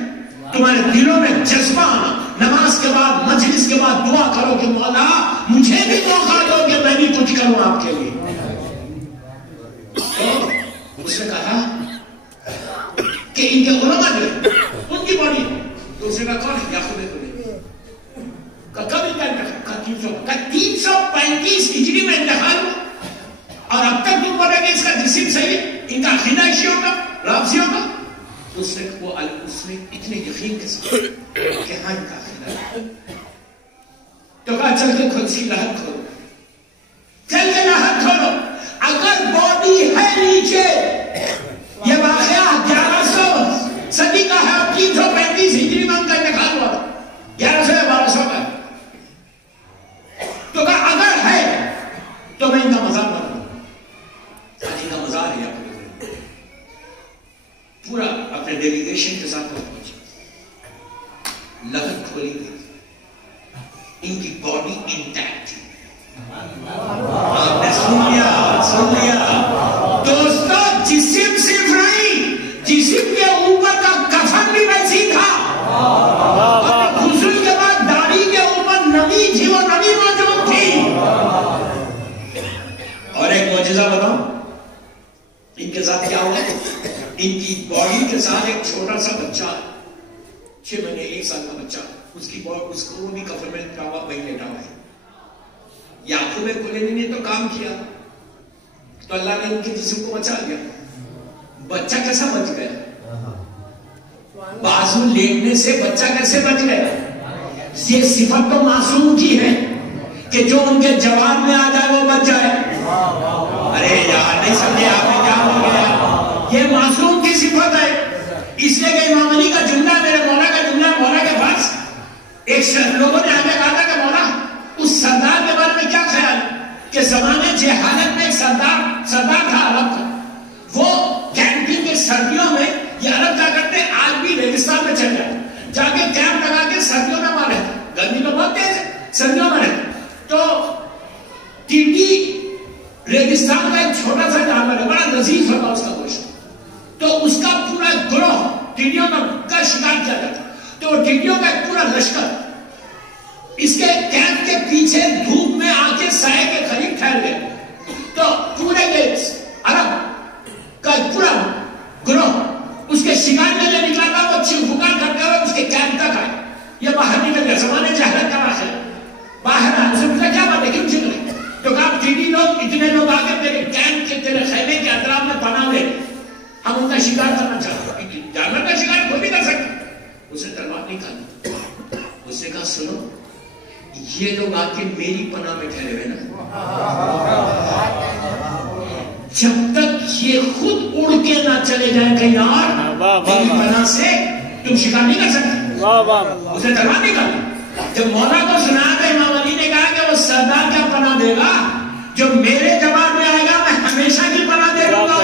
تمہارے دلوں میں جذبہ آنا, نماز کے بعد مجلس کے بعد دعا کرو کہ مولا مجھے بھی موقع دو کہ میں بھی کچھ کروں آپ کے لیے. تو اس نے کہا کہ ان کے علماء جو ہے ان کی باڈی, تو اس نے کہا کون ہے؟ یعقوب کلینی. کب انتخاب؟ 335 ہجری میں انتخاب ہوا, اور اب تک تم بولے کہ اس کا جسم صحیح ہے, ان کا عقیدہ شیعوں کا, رافضیوں کا. اس نے اتنے یقین کے ساتھ کہ ہاں ان کا عقیدہ ہے. تو کہا چل کے خود سی لہت کھولو, چل کے لہت کھولو. اگر باڈی ہے نیچے, یہ واقعہ 1100 صدی کا ہے, 335 ہجری میں ان کا انتقال ہوا تھا, 1100 یا 1200 کا. تو کہا اگر ہے تو میں ان کا مزار بنا دوں. ان کا مزار ہے پورا اپنے ڈیلیگیشن کے ساتھ پہنچے, لغت کھولی گئی, ان کی باڈی انٹیکٹ تھی. آپ نے سن لیا دوستو, جسم صرف نہیں, جسم کے اوپر کا کفن بھی ویسی تھا. غسل کے بعد داڑھی کے اوپر نمی تھی, وہ نمی موجود تھی. اور ایک معجزہ بتاؤں ان کے ساتھ کیا ہوا. ان کی باڈی کے ساتھ ایک چھوٹا سا بچہ, 6 مہینے 1 سال کا بچہ, اس کو بھی کفن میں وہی لیٹا ہوا ہے. یعقوب کلینی نے تو کام کیا, تو اللہ نے ان کے جسم کو بچا لیا. بچہ کیسا بچ گیا؟ بازو لیٹنے سے بچہ کیسے بچ گیا؟ یہ صفت تو معصوم کی ہے کہ جو ان کے جواب میں آ جائے وہ بچ جائے. ارے یار نہیں سمجھے آپ نے کیا ہو گیا؟ یہ معصوم کی صفت ہے. اس لیے کہ امام علی کا جملہ میرے مولا کا جملہ مولا کے پاس ایک لوگوں نے آگے کہا تھا کہ مولا اس سردار کے بارے میں کیا خیال کہ زمانے جہالت میں ایک سردار تھا عرب کا. وہ کینٹین کے سردیوں میں یہ عرب کیا کرتے ہیں آج بھی ریگستان میں چل جاتے جا کے کیمپ لگا کے سردیوں میں وہاں رہتے. گرمی تو بہت تیز ہے سردیوں میں رہتے. تو ٹیٹی ریگستان کا ایک چھوٹا سا جانور ہے بڑا لذیذ ہوتا اس کا گوشت. تو اس کا پورا گروہ ٹیڈیوں کا شکار کیا جاتا. تو ٹیڈیوں کا ایک پورا لشکر اس کے کیمپ کے پیچھے دھوپ میں آ کے سائے کے قریب ٹھہر گئے. تو پورے عرب کا ایک پورا گروہ اس کے شکار کے لیے نکلا تھا. وہ چیخ پکار کرتے ہوئے اس کے کیمپ تک آئے. یہ باہر نکل گیا. زمانے جہالت کا واقعہ باہر آئے. اسے پوچھا کیا بات ہے کیوں چل رہے؟ تو کہا ٹیڈی لوگ اتنے لوگ آ کے تیرے کیمپ کے تیرے خیمے کے اطراف میں پناہ لے ہم ان کا شکار کرنا چاہتے ہیں. جانور کا شکار کوئی بھی کر سکتا. اسے تلوار نکالی. اس نے کہا سنو یہ لوگ آ کے میری پناہ میں ٹھہرے ہوئے نا جب تک یہ خود اڑ کے نہ چلے جائیں کہیں اور میری پناہ سے تم شکار نہیں کر سکتے. اسے تلوار نکالی. جب مولا کو سنا تو امام علی نے کہا کہ وہ سردار کیا پناہ دے گا جو میرے جواب میں آئے گا میں ہمیشہ کی پناہ دے دوں گا.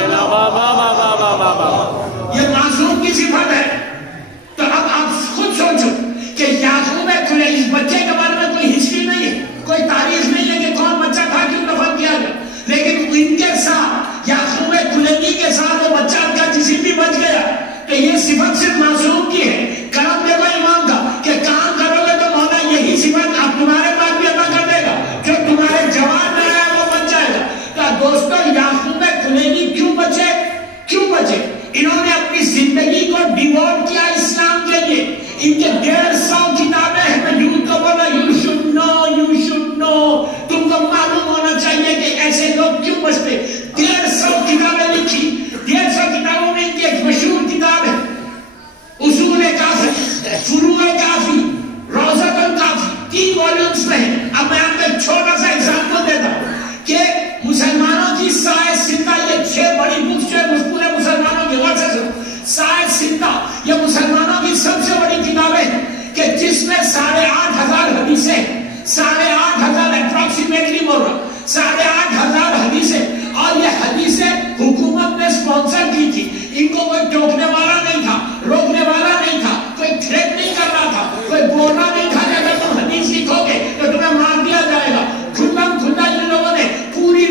یہ معصوم کی صفت ہے. تو اب آپ خود سوچو کہ یعقوب کلیل اس بچے کے بارے میں کوئی ہسٹری نہیں ہے کوئی تاریخ نہیں ہے کہ کون بچہ تھا کیوں دفن کیا گیا. لیکن ان کے ساتھ یعقوب کلیلی کے ساتھ وہ بچہ ان کا جسم بھی بچ گیا. تو یہ صفت صرف معصوم کی ہے. کرم دیکھو امام کا کہ کام کرو گے تو مولا یہی صفت اب تمہارے پاس بھی عطا کر دے گا. جو تمہارے جواب میں آیا وہ بچ جائے گا. تو دوستوں یعقوب کلیلی کیوں بچے؟ انہوں نے اپنی زندگی کو ڈیووٹ کیا اسلام کے لیے. ان کے 150 کتابیں ہیں. میں یوں تو بولا یو شوڈ نو تم کو معلوم ہونا چاہیے کہ ایسے لوگ کیوں بچتے. 150 کتابیں لکھی. 150 کتابوں میں ان کی ایک مشہور کتاب ہے اصول کافی, فروع کافی, روضۃ الکافی. 3 والیومز میں ہے. اب میں آپ کو ایک چھوٹا سا ایگزامپل دیتا ہوں کہ مسلمانوں کی سائے ستہ یہ 6 بڑی بکس جو ہے پورے مسلمانوں کی غور سے سنو. سائے ستہ یہ مسلمانوں کی سب سے بڑی کتابیں ہیں کہ جس میں 8,500 حدیثیں 8,500 اپروکسیمیٹلی بول رہا 8,500 حدیثیں. اور یہ حدیثیں حکومت نے سپانسر کی تھی. ان کو کوئی ٹوکنے والا نہیں تھا, روکنے والا نہیں تھا, کوئی تھریٹ نہیں کر رہا تھا, کوئی بولنا نہیں تھا کہ اگر تم حدیث لکھو گے تو تمہیں مار دیا جائے گا. کھلا ان لوگوں نے پوری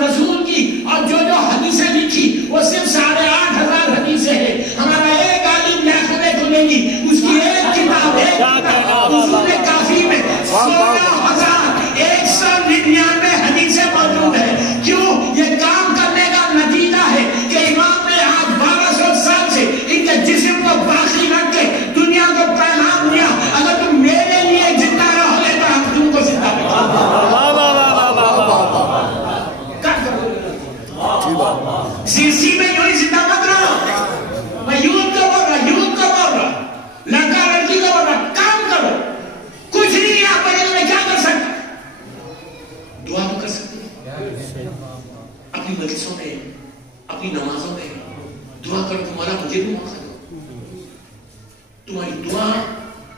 رسول کی اور جو حدیثیں لکھی وہ صرف 8,500 حدیثیں ہیں. ہمارا ایک عالم یعقوب کلیلی اس کی ایک کتاب اصول کافی میں 16,199 حدیثیں موجود ہیں. کیوں؟ یہ کام کرنے کا نتیجہ ہے کہ امام نے آج 1200 سال سے ان کے جسم کو باقی رکھ کے دنیا کو پیغام دیا اگر تم میرے لیے زندہ رہو گے تو ہم تم کو زندہ رکھیں. سرسی میں یوں ہی زندہ مت رہو. میں یوتھ کو بول رہا لڑکا لڑکی کو بول رہا کام کرو. کچھ نہیں آپ میں کیا کر سکتے؟ دعا تو کر سکتے ہیں. اپنی مجلسوں میں اپنی نمازوں میں دعا کرو تمہارا مجھے بھی موقع دو. تمہاری دعا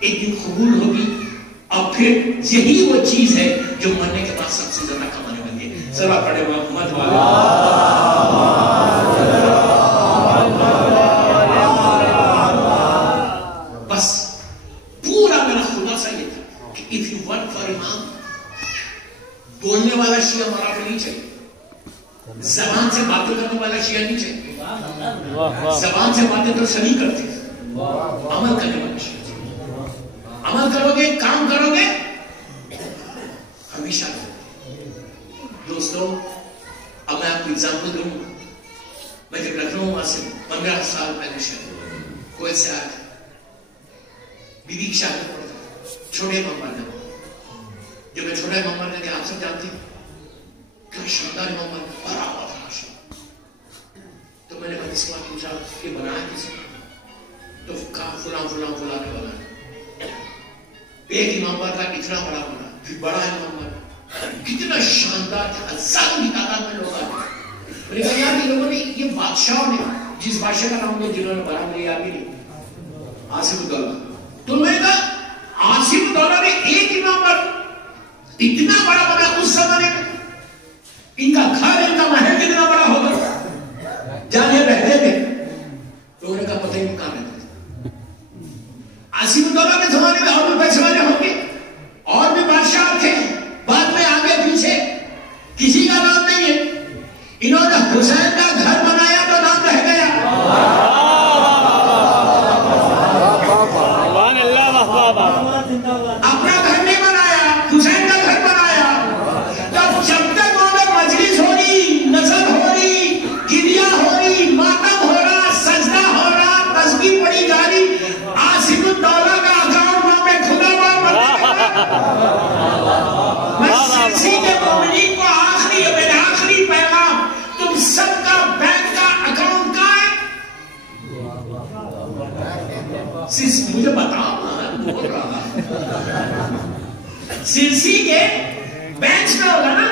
ایک دن قبول ہوگی اور پھر یہی وہ چیز ہے جو مرنے کے بعد سب سے زیادہ کمانے والی ہے. ذرا پڑھے محمد بس پورا میرا خلاصہ یہ تھا کہ if you work for امام بولنے والا شیعہ ہمارا نہیں چاہیے. زبان سے باتیں کرنے والا شیعہ نہیں چاہیے. زبان سے باتیں تو سبھی کرتے ہیں. عمل کرنے والا شیعہ چاہیے. عمل کرو گے کام کرو گے ہمیشہ. دوستوں اب میں آپ کو ایگزامپل دوں. میں جب لکھنؤ وہاں سے 15 سال پہلے شہر کویت سے آیا تھا. بیوی کی شادی پڑتا چھوٹے امام مالک. جو میں چھوٹا امام مالک آپ سب جانتے ہیں کیا شاندار امام مالک بھرا ہوا تھا. تو میں نے کہا اس کے بعد پوچھا کہ بنایا کس نے؟ تو کہا فلاں فلاں فلاں نے بنایا. ایک امام پر کا اتنا بڑا بنا, پھر بڑا امام پر کتنا شاندار, ہزاروں کی تعداد میں لوگ آتے. میں نے کہا یار یہ لوگوں نے, یہ بادشاہوں نے, جس بادشاہ کا نام لے جنہوں نے بنا مجھے یاد نہیں, عاصم الدولہ. تو میں نے کہا عاصم الدولہ نے ایک امام پر اتنا بڑا بنا اس زمانے میں, ان کا گھر ان کا محل کتنا بڑا ہوگا, جانے رہتے تھے. لوگوں نے کہا پتہ ہی نہیں کہاں رہتے تھے. عاصم الدولہ کے زمانے میں اور بھی پیسے والے ہوں گے, اور بھی بادشاہ تھے, بعد میں آگے پیچھے کسی کا نام نہیں ہے. انہوں نے حسین کا گھر بنایا تو نام رہ گیا. اپنا گھر نہیں بنایا, حسین کا گھر بنایا. تب جب تک وہاں پہ مجلس ہو رہی, نظر ہو رہی, گریا ہو رہی, ماتم ہو رہا, سجدہ ہو رہا, تسبیح پڑھی جا رہی, عاصم الدولہ کا اکاؤنٹ وہاں پہ کھلا ہوا میں سلسی کے مومنین کو آخری میرا آخری پیغام, تم سب کا بینک کا اکاؤنٹ کہاں ہے؟ مجھے بتاؤ, بول رہا سلسی کے بینچ میں ہوگا نا,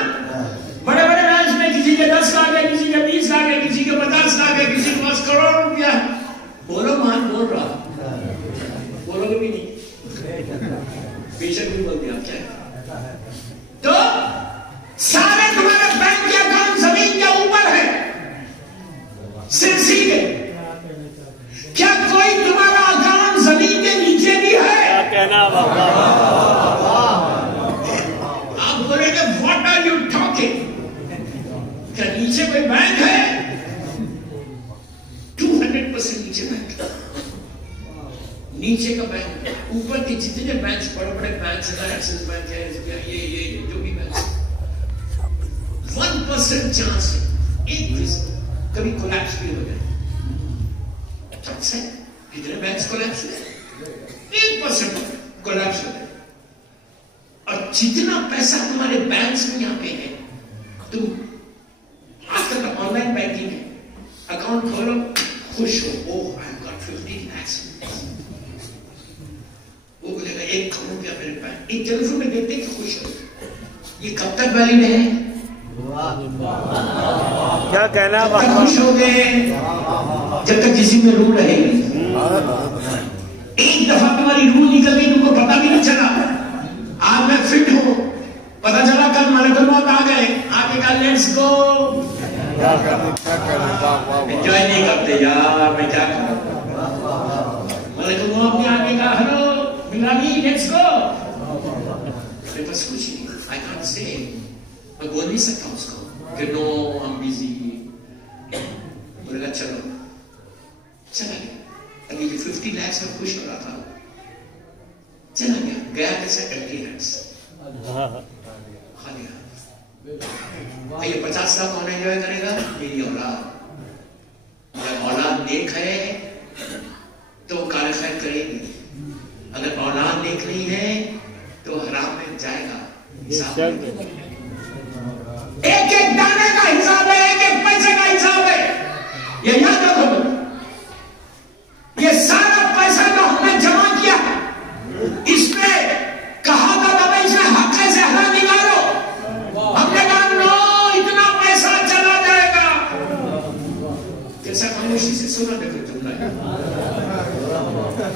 بڑے بڑے بینچ میں کسی کے 10 لاکھ ہے, کسی کے 20 لاکھ ہے, کسی کے 50 لاکھ ہے, کسی کے 10 کروڑ روپیہ. بولو مان, بول رہا, بولو گے بھی نہیں, بے شک بھی بولتے آپ کیا ہے. تو سارے تمہارے بینک کے اکاؤنٹ زمین کے اوپر ہے سلسی کے. کیا کوئی تمہارا اکاؤنٹ زمین کے نیچے بھی ہے؟ آپ بولے کہ what are you talking, کیا نیچے کوئی بینک ہے؟ 200% نیچے بینک, نیچے کا بینک. اوپر کے جتنے بینک, بڑے بڑے بینک ہے, ایکسس بینک ہے, یہ جو بھی بینک, 1% چانس ہے, 1% کبھی کولیپس بھی ہو جائے. کتنے بینکس کولیپس ہوئے, 1% کولیپس ہو جائے. اور جتنا پیسہ تمہارے بینکس میں یہاں پہ ہے, تم آج کل آن لائن بینکنگ ہے, اکاؤنٹ کھولو, خوش ہو, اوہ آئی ہیو گاٹ 50 lakhs. وہ بولے گا 1 کروڑ روپیہ میرے بینک. ایک ٹیلیفون میں دیکھتے کہ خوش ہو. یہ کب تک ویلڈ ہے؟ کیا کہنا, جب تک خوش ہو گئے, جب تک کسی میں روح رہے گی. ایک دفعہ تمہاری روح نکل گئی, تم کو پتا بھی نہیں چلا. آج میں فٹ ہوں, پتا چلا کل ملک الموت آ گئے, آپ نے کہا لیٹس گو. انجوائے نہیں کرتے یار, میں کیا کروں. ملک الموت نے آگے کہا ہلو بلال لیٹس گو. میرے پاس کچھ نہیں, I can't say, میں بول نہیں سکتا اس کو کہ نو I'm busy. بولے گا چلو, چلا گیا. ابھی جو 50 lakhs میں خوش ہو رہا تھا, چلا گیا. گیا کیسے, 80 lakhs خالی ہاتھ. یہ 50 لاکھ کون انجوائے کرے گا؟ میری اولاد. اگر اولاد نیک ہے تو کار خیر کرے گی, اگر اولاد نیک نہیں ہے تو حرام میں جائے گا. ایک ایک دانے کا حساب ہے, ایک ایک پیسے کا حساب ہے. یہ یاد رکھو, یہ سارا پیسہ جو ہم نے جمع کیا, اس میں کہا تھا بابا اس میں حق سے حرام نکالو. ہم نے کہا نو, اتنا پیسہ چلا جائے گا. کیسا خاموشی سے سنا دیکھو تم نے.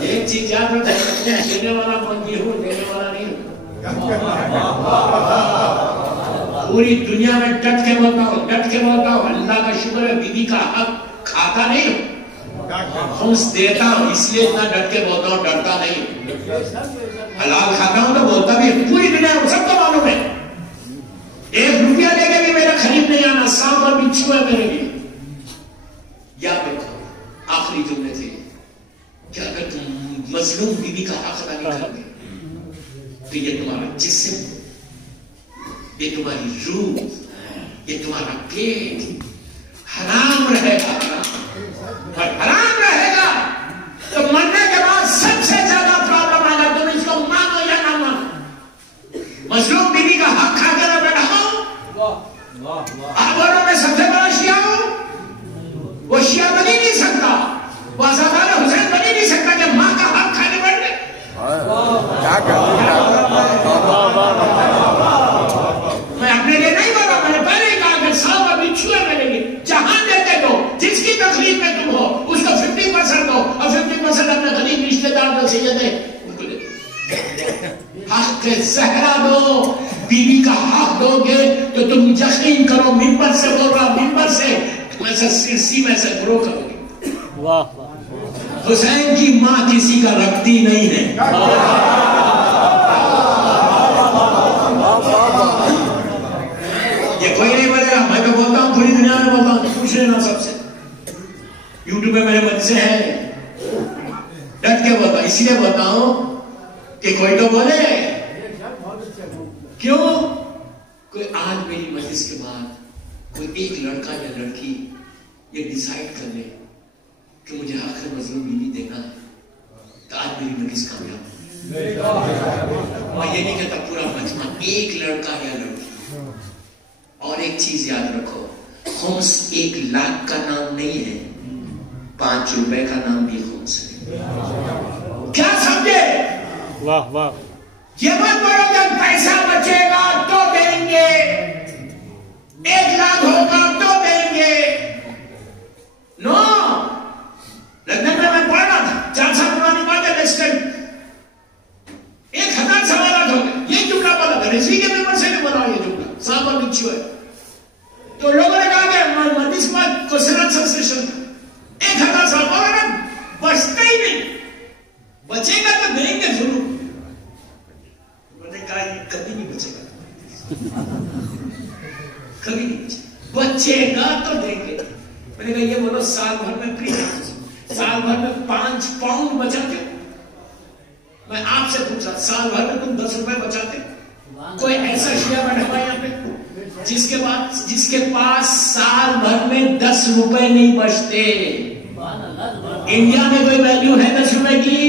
ایک چیز یاد رکھو, دینے والا بندی ہو, دینے والا نہیں ہو. پوری دنیا میں ڈٹ کے بولتا ہوں, ڈٹ کے بولتا ہوں, اللہ کا شکر ہے بیوی کا حق کھاتا نہیں ہوں, خمس دیتا ہوں, اس لیے اتنا ڈٹ کے بولتا ہوں, ڈرتا نہیں ہوں. حلال کھاتا ہوں تو بولتا بھی, پوری دنیا میں سب کو معلوم ہے. 1 روپیہ لے کے بھی میرا خرید نہیں آنا, سانپ اور بچھو ہے میرے لیے. یاد رکھو, آخری جملے تھے کہ اگر تم مظلوم بیوی کا حق ادا نہیں کرو گے تو یہ تمہارا جسم, یہ تمہاری روح, یہ تمہارا پیٹ حرام رہے گا. اور حرام رہے گا تو مرنے کے بعد سب سے زیادہ پرابلم آئے گا. تم اس کو مانو یا نہ مانو. مظلوم بیوی کا حق کھا کے نہ بیٹھا ہوں. آپ بولو میں سب سے بڑا شیعہ ہوں. وہ شیعہ وہ آزادانہ حسین بن ہی نہیں سکتا کہ ماں کا حق کھانے بیٹھ گئے. میں اپنے لیے نہیں بول رہا، میں نے پہلے ہی کہا کہ ساؤ ابھی چھوئے ملیں گے، جہاں دیتے دو، جس کی تکلیف میں تم ہو اس کو 50% دو، اور 50% اپنے غریب رشتے دار میں سیدے ان کو دے. حق زہرا دو، بیوی کا حق دو گے تو تم یقین کرو منبر سے بول رہا، منبر سے ویسا سرسی میں سے گرو کرو گے. حسین کی ماں کسی کا رکھتی نہیں ہے. یہ کوئی نہیں بولے گا، میں تو بولتا ہوں پوری دنیا میں بولتا ہوں، پوچھ لینا سب سے. یوٹیوب پہ میرے مجھ سے ہیں، ڈٹ کے بولتا ہوں، اسی لیے بولتا ہوں کہ کوئی تو بولے. کیوں؟ کوئی آج میری مجلس کے بعد کوئی ایک لڑکا یا لڑکی یہ ڈیسائیڈ کر لے کہ مجھے حق مظلوم بیوی دینا ہے تو آج میری مجلس کامیاب. میں یہ نہیں کہتا پورا مجمع، ایک لڑکا یا لڑکی. اور ایک چیز یاد رکھو، خمس 1,00,000 کا نام نہیں ہے، 5 روپے کا نام بھی خمس ہے. کیا سمجھے؟ واہ واہ. یہ مت بولو جب پیسہ بچے گا تو دیں گے، 1,00,000 ہوگا تو دیں گے. نو، لندن میں پڑھ رہا تھا، 4 سال پرانی بات ہے، لیسٹن 1,000 سوالات ہو گئے. یہ جملہ بولا تھا، رضوی کے ممبر سے بھی بولا یہ جملہ، صاحب اور بچو ہے. تو لوگوں نے کہا کہ مندیس بات کو سرات سبسٹیشن 1,000 سوال بولا نا، بچتا ہی نہیں. بچے گا تو دیں گے ضرور. میں نے کہا یہ کبھی نہیں بچے گا، کبھی نہیں بچے گا تو دیں گے. میں نے کہا یہ بولو سال بھر میں سال بھر میں 5 پاؤنڈ بچاتے. میں آپ سے پوچھا سال بھر میں تم 10 روپے بچاتے؟ کوئی ایسا شیعہ بیٹھا ہوا یہاں پہ جس کے پاس سال بھر میں 10 روپے نہیں بچتے؟ انڈیا میں کوئی ویلیو ہے 10 روپے کی؟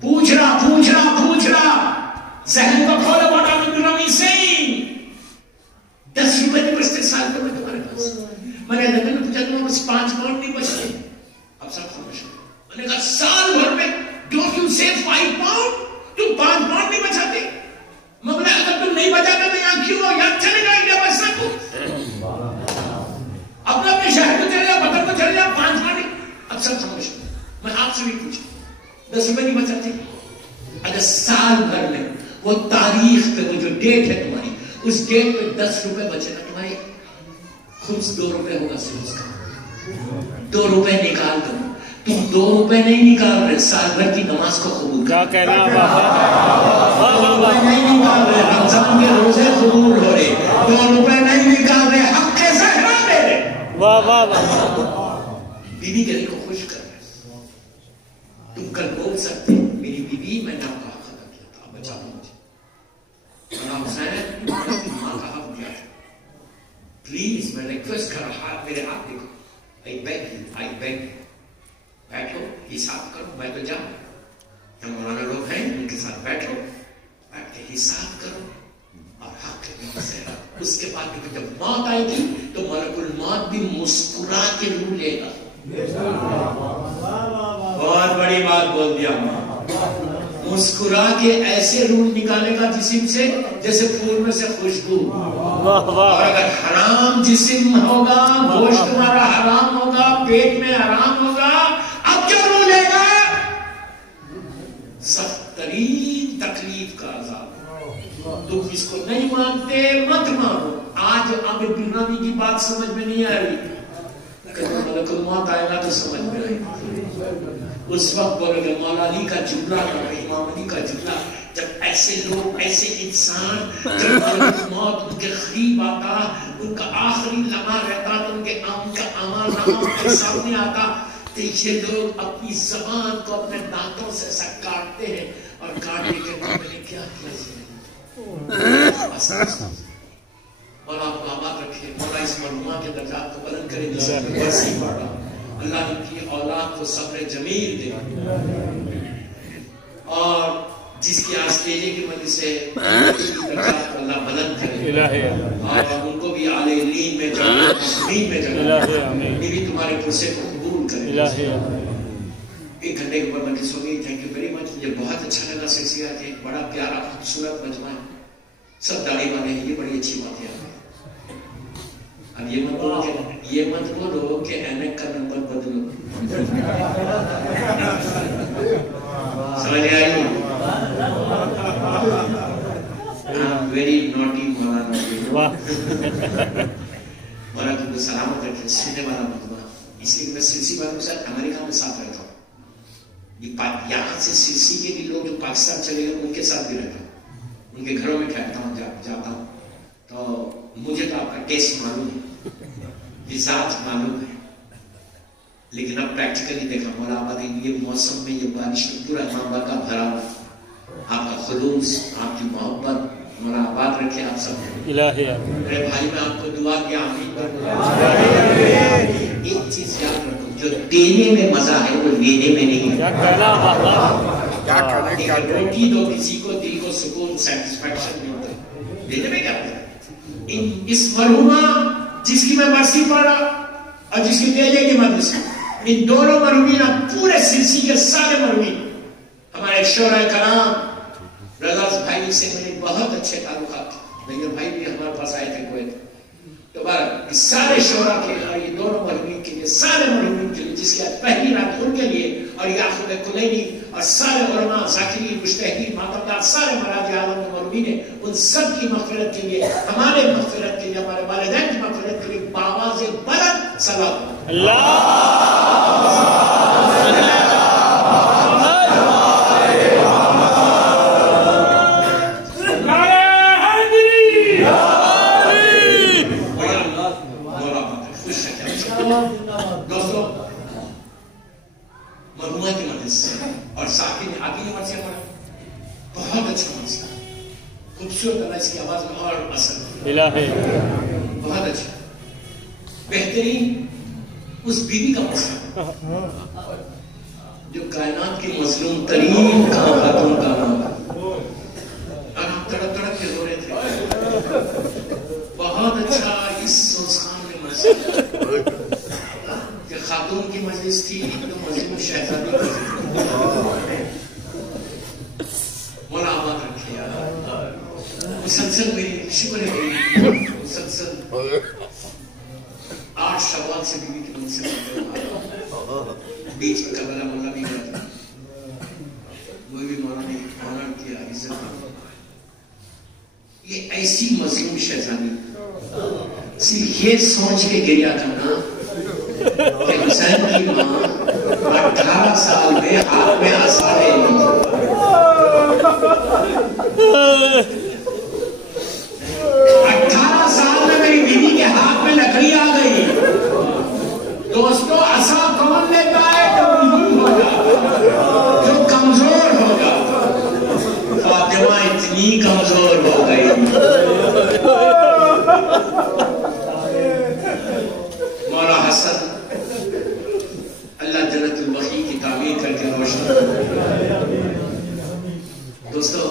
پوچھ رہا ذہن کو کھولو. What are you doing seeing? 10 روپے نہیں بچتے سال بھر میں تمہارے پاس. میں نے لندن میں پوچھا تمہیں بس 5 پاؤنڈ نہیں بچتے؟ اب سب خاموش ہو. میں نے کہا سال بھر میں ڈونٹ یو سیو 5 پاؤنڈ؟ تم 5 پاؤنڈ نہیں بچاتے؟ میں بولا اگر تم نہیں بچاتے تو یہاں کیوں ہو؟ یہاں چلے جاؤ، انڈیا بچ سکو. اپنے شہر کو چلے جاؤ، وطن کو چلے جاؤ، 5 پاؤنڈ. اب سب خاموش ہو. میں آپ سے بھی پوچھا 10 روپے نہیں بچاتے؟ اگر سال بھر میں وہ تاریخ پہ وہ جو ڈیٹ ہے تمہاری، اس ڈیٹ پہ 10 روپے بچے نا تمہارے، خمس 2 روپے ہوگا صرف اس کا. 2 روپے نکال دو. تم 2 روپے نہیں نکال رہے سال بھر کی نماز کو قبول کر. کیا کہنا ہے؟ 2 روپے نہیں نکال رہے رمضان کے روزے قبول ہو رہے. 2 روپے نہیں نکال رہے حق کے زہرا دے رہے. واہ واہ واہ. بیوی کے دل کو خوش کر رہے. تم کل بول سکتے میری بیوی میں نے آپ کا حق ادا کیا تھا، بچا دو مجھے. حسین ماں کا حق دیا ہے. پلیز میں ریکویسٹ کر رہا، میرے ہاتھ دیکھو. I beg you. بیٹھو، حساب کرو. میں تو جاؤں، یہ مولانا لوگ ہیں ان کے ساتھ بیٹھو، بیٹھ کے حساب کرو اور حق کے دل سے. اس کے بعد جب موت آئے گی تو ملک الموت بھی مسکرا کے روح لے گا. بہت بڑی بات بول دیا. مسکرا کے ایسے روح نکالے گا جسم سے جیسے پھول میں سے خوشبو. اور اگر حرام جسم ہوگا، گوشت تمہارا حرام ہوگا، پیٹ میں حرام ہوگا، اب کیا روح لے گا؟ سخت ترین تکلیف کا عذاب. تم اس کو نہیں مانتے مت مانو. آج عامر بن کی بات سمجھ میں نہیں آ رہی، ملک الموت آئے گا تو سمجھ میں آئے گا. اس وقت بولو گے مولا علی کا جملہ، امام علی کا جملہ. جب ایسے لوگ، ایسے انسان جب ملک موت ان کے قریب آتا، ان کا آخری لمحہ رہتا تو ان کے اعمال نامہ کے سامنے آتا تو یہ لوگ اپنی زبان کو اپنے دانتوں سے ایسا کاٹتے ہیں اور کاٹنے کے بعد میں نے کیا کیا. مولا آپ کو آباد رکھے. مولا اس مرحومہ کے درجات کو بلند کرے. وسیع بڑھا. اللہ ان کی اولاد کو صبر جمیل دے اور جس کی آسٹریلیا کی مدد سے درجات کو اللہ بلند کرے اور ان کو بھی اعلی علین میں جگہ، مسلمین میں جگہ. یہ بھی تمہارے پرسے کو قبول کرے. ایک گھنٹے کے اوپر مجلس ہو گئی. Thank you very much. مجھے بہت اچھا لگا شخصیات ہے. بڑا پیارا خوبصورت مجمع ہے. سب داڑھی والے ہیں. یہ بڑی اچھی بات ہے. اب یہ مت بولو کہ اینک کا نمبر بدلو. سمجھ آئی؟ ویری نوٹی مولانا. مولانا کو سلامت رکھے. سننے والا مجمع. اس لیے میں سلسی والوں کے ساتھ امریکہ میں ساتھ رہتا ہوں. یہاں سے سلسی کے بھی لوگ جو پاکستان چلے گئے ان کے ساتھ بھی رہتا ہوں. ان کے گھروں میں ٹھہرتا ہوں, جاتا ہوں. تو مجھے تو آپ کا ٹیسٹ معلوم ہے, مزاج معلوم ہے, لیکن اب پریکٹیکلی دیکھا مولا آباد یہ موسم میں یہ بارش میں پورا ماں کا بھرا ہوا. آپ کا خلوص, آپ کی محبت مولا آباد رکھے آپ سب. میرے بھائی میں آپ کو دعا کیا آمین پر. ایک چیز یاد رکھو, جو دینے میں مزہ ہے وہ لینے میں نہیں ہے. روٹی دو کسی کو دل کو سکون سیٹسفیکشن ملتا ہے, دینے میں کیا مزہ ہے. اس مرحومہ جس کی میں مرسی پڑھ رہا اور جس کی بیجے کی مدرس, ان دونوں مرحومین پورے سلسی کے سارے مرحومین ہمارے شعراء کرام رضا بھائی سے میرے بہت اچھے تعلقات تھے. لیکن بھائی بھی ہمارے پاس آئے تھے کوئٹ. تو بارہ سارے شعراء کے اور یہ دونوں مرحومین کے لیے, سارے مرحومین کے لیے جس کی آج پہلی رات ان کے لیے, اور یعقوب کلینی اور سارے علماء ذاکرین مجتہدین ماتمدار سارے مراجع عالم مرحومین ہیں, ان سب کی مغفرت کے لیے, ہمارے مغفرت کے لیے, ہمارے والدین کی مغفرت کے لیے بآواز بلند صلوات. دوستو مرحومہ کی مجلس اور ساکی نے آگے یہ مرضی پڑھا, بہت اچھا مرضی, خوبصورت اللہ, اس کی آواز میں اور اثر بہت اچھا, بہترین. اس بیوی کا مسئلہ جو کائنات کی مظلوم ترین خاتون کا نام ہے, اور ہم تڑپ تڑپ کے رو رہے تھے. بہت اچھا اس سنسان میں مسئلہ کہ خاتون کی مجلس تھی تو مظلوم شہزادی مولا آباد رکھے. مسلسل میری شکر ہے میری مسلسل 8 شوال سے بیوی کی منصب بیچ میں کربلا مولا بھی گیا تھا, وہ بھی مولا نے آنر کیا, عزت. یہ ایسی مظلوم شہزادی صرف یہ سوچ کے گریا کرنا کہ حسین کی ماں 18 سال میں ہاتھ میں عصا لے لی. 18 سال میں میری بیوی کے ہاتھ میں لکڑی آ گئی. دوستو عصا کون لیتا ہے جو مظلوم ہوگا, جو کمزور ہوگا. فاطمہ اتنی کمزور ہو گئی. مولا حسن اللہ جنت البقیع کی تعمیر کر کے روشن. دوستو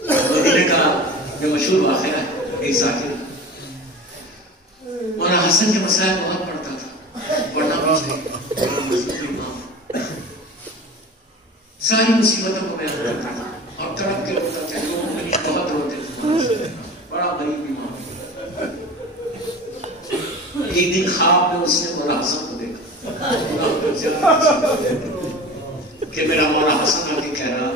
مدینے کا جو مشہور واقعہ ہے, ایک ذاکر مولا حسن کے مسائل بہت پڑھتا تھا, پڑھنا ساری مصیبتوں کو بیان کرتا تھا اور تڑپ کے روتا تھا. لوگ بہت روتے تھے, بڑا غریب بیمار. ایک دن خواب میں اس نے مولا حسن کو دیکھا کہ میرا مولا حسن آ کے کہہ رہا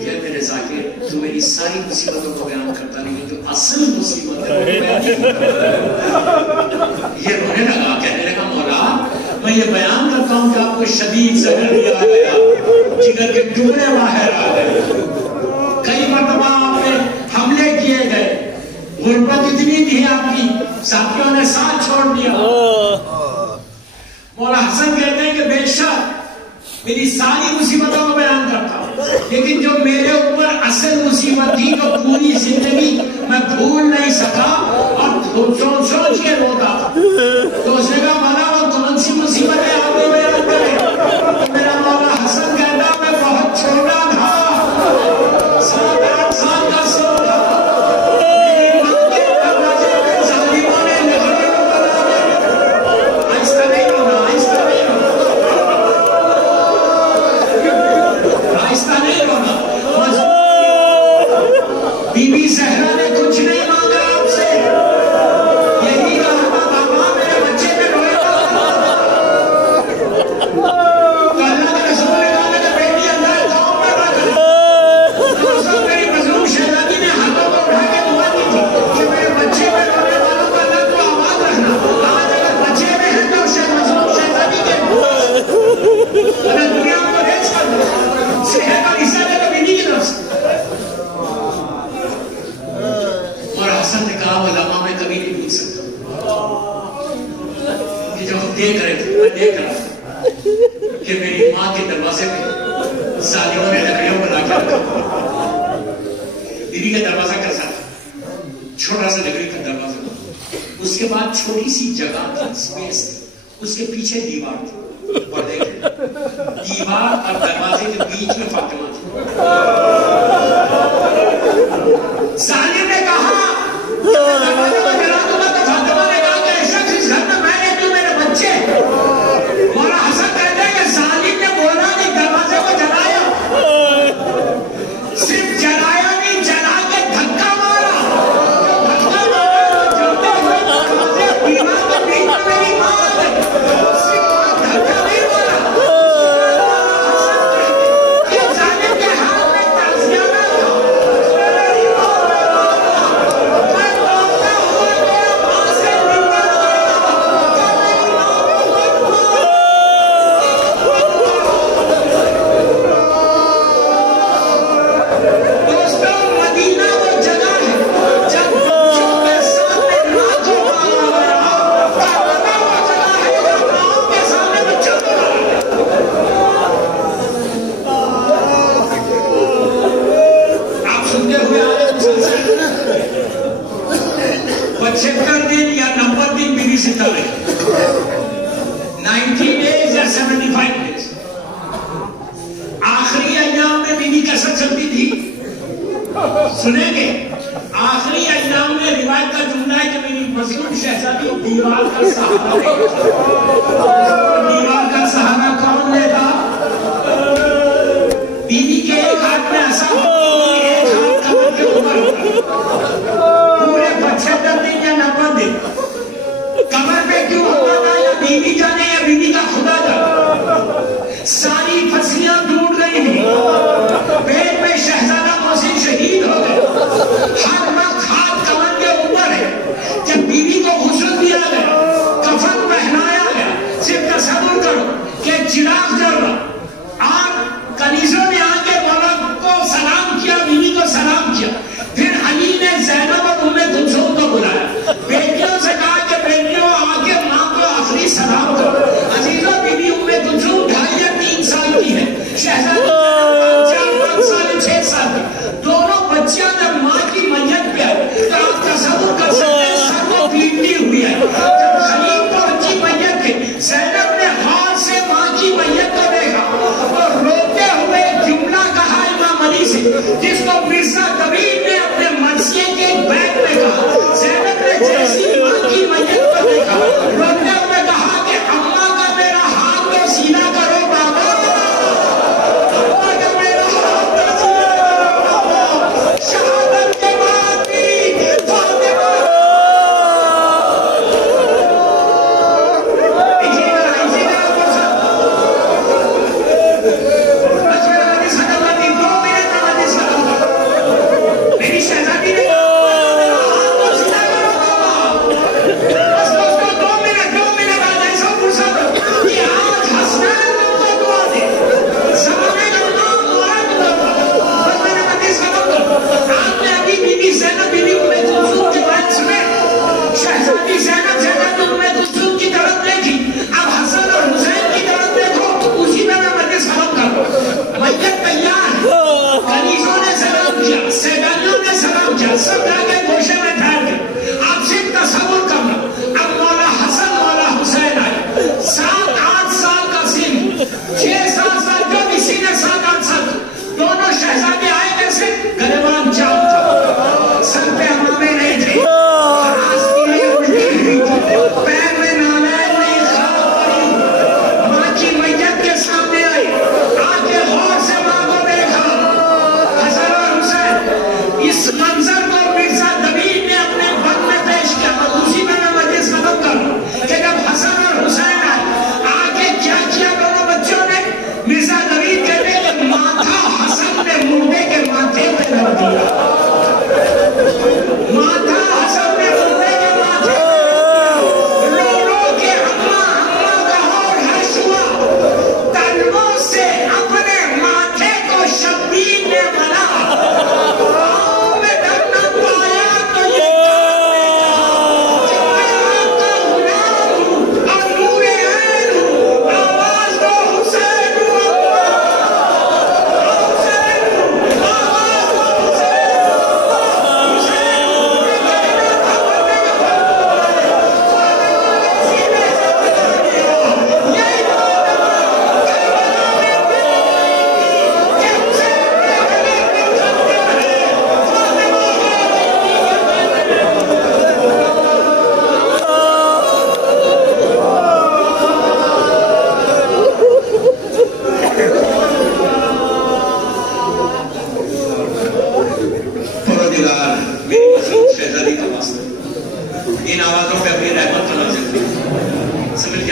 کہ میرے ذاکر تو میری ساری مصیبتوں کو بیان کرتا نہیں, جو اصل مصیبت ہے وہ بیان نہیں کرتا. یہ رونے لگا, کہنے لگا مولا میں یہ بیان کرتا ہوں کہ آپ کو شدید زہر دیا گیا, جگر کے ٹکڑے باہر آ گئے, کئی مرتبہ آپ نے حملے کیے گئے, غربت اتنی تھی آپ کی, ساتھیوں نے ساتھ چھوڑ دیا. مولا حسن کہتے ہیں کہ بے شک میری ساری مصیبتوں کو بیان کرتا ہوں, لیکن جو میرے اوپر اصل مصیبت تھی جو پوری زندگی میں بھول نہیں سکا اور سوچ کے روتا تھا, تو اس نے کہا مولا وہ کون سی مصیبت ہے آپ کو بیان کریں. میرا مولا حسن کہتا میں بہت چھوٹا تھا, 7-8 سال کا سو تھا. آہستہ نہیں ہونا, آہستہ دیکھ رہے تھے، میں دیکھ رہا کہ میری ماں کے دروازے پہ ظالموں نے لکڑیوں بنا کے رکھا. بیوی کا دروازہ کیسا تھا؟ چھوٹا سا لکڑی کا دروازہ. اس کے بعد چھوٹی سی جگہ تھی، اسپیس تھی. اس کے پیچھے دیوار تھی، پردے کے. دیوار اور دروازے کے بیچ میں فاطمہ تھی. ظالم نے کہا دروازے کو جلا دوں گا، تو فاطمہ نے کہا کہ ایسا اس گھر میں میں رہتی ہوں، میرے بچے. مولا حسن کہتے ہیں کہ ظالم نے بولا نہیں، دروازے کو جلایا. صرف جلایا نہیں، جلا کے دھکا مارا. دھکا مارا تو جلتے ہوئے دروازے دیوار کے بیچ میں میری ماں آ گئی. صرف دھکا نہیں مارا. یہ ظالم کے ہاتھ میں تعزیانہ تھا. میری ماں میں روتا ہوا گیا، ماں سے نکل گیا کہ میری ماں دوستوں، مدینہ وہ جگہ ہے جب بچوں کے سامنے لاکھوں مارا گیا. کربلا وہ جگہ ہے جب ماؤں کے سامنے بچوں کو مارا گیا. آپ سنتے ہوئے آ رہے مسلسل 75 دن یا 90 دن بیوی زندہ رہی. 90 days یا 75 days. آخری ایام میں بیوی کیسے چلتی تھی سنیں گے. آخری ایام میں روایت کا جملہ ہے کہ میری مظلوم شہزادی دیوار کا سہارا لے. دیوار کا سہارا کون لے گا؟ بیوی کے ایک ہاتھ میں ایسا ہوتا ہے، ایک ہاتھ کمر کے اوپر ہوتا. پورے 75 دن یا 90 دن کمر پہ کیوں ہوتا تھا، یا بیوی جانے یا بیوی کا خدا جانے. ساری پھسلیاں ٹوٹ گئی تھی. پیٹ میں شہزادہ محسن شہید ہو گئے. ہر وقت ہاتھ کمر کے اوپر ہے. جب بیوی کو غسل دیا گیا، کفن پہنایا گیا، صرف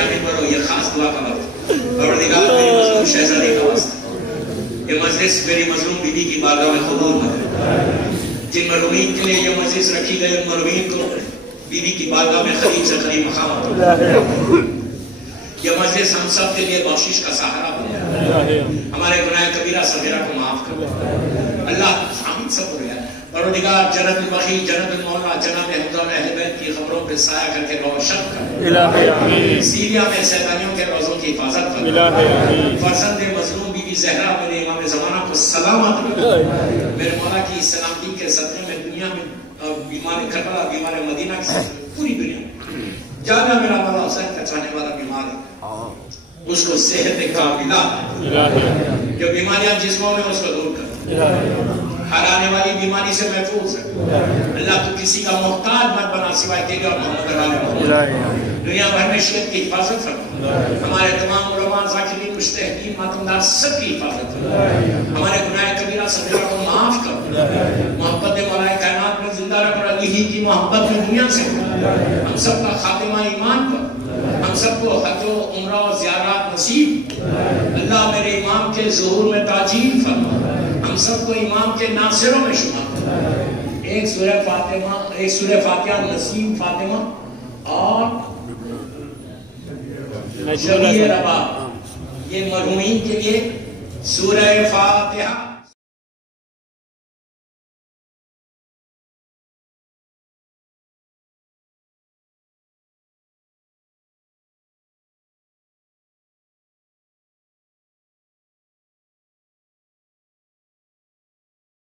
آمین پڑھو. یہ خاص دعا کا وقت. پروردگار میری مظلوم شہزادی کا واسطہ یہ مجلس میری مظلوم بیوی کی بارگاہ میں قبول کر. جن مرحومین کے لیے یہ مجلس رکھی گئی ان مرحومین کو بیوی کی بارگاہ میں قریب سے قریب مقام عطا. یہ مجلس ہم سب کے لیے بخشش کا سہارا بنے. ہمارے گناہ کبیرہ صغیرہ کو معاف کر. اللہ حامد سب ہو گیا. پروردگار جنت البقیع جنت المولا جناب حمزہ اور اہل بیت کی خبروں پہ سایہ کر کے روشن کر. سیریا میں شیطانیوں کے روزوں کی حفاظت کر. فرزند مظلوم بی بی زہرا میرے امام زمانہ کو سلامت کر. میرے مولا کی سلامتی کے صدقے میں دنیا میں بیمار کربلا بیمار مدینہ کی پوری دنیا میں جانا میرا مولا حسین کا چاہنے والا بیمار ہے اس کو صحت کاملہ جو بیماریاں جسموں میں اس کو دور کر. ہر آنے والی بیماری سے محفوظ ہے. اللہ تو کسی کا محتاج مت بنا سوائے تیرے اور محمد محمد. دنیا بھر میں شیعت کی حفاظت فرما. ہمارے تمام علماء ذاکرین مجتہدین ماتمدار سب کی حفاظت فرما. ہمارے گناہ کبیرہ صغیرہ کو معاف کر. محبت مولا کائنات میں زندہ رکھ اور علی کی محبت میں دنیا سے ہم سب کا خاتمہ ایمان پر. ہم سب کو حج و عمرہ و زیارات نصیب. اللہ میرے امام کے ظہور میں تاجیل فرما. ہم سب کو امام کے ناصروں میں شمار. ایک سورہ فاتحہ نسیم فاطمہ اور شبیہ ربا یہ مرحومین کے لیے سورہ فاتحہ.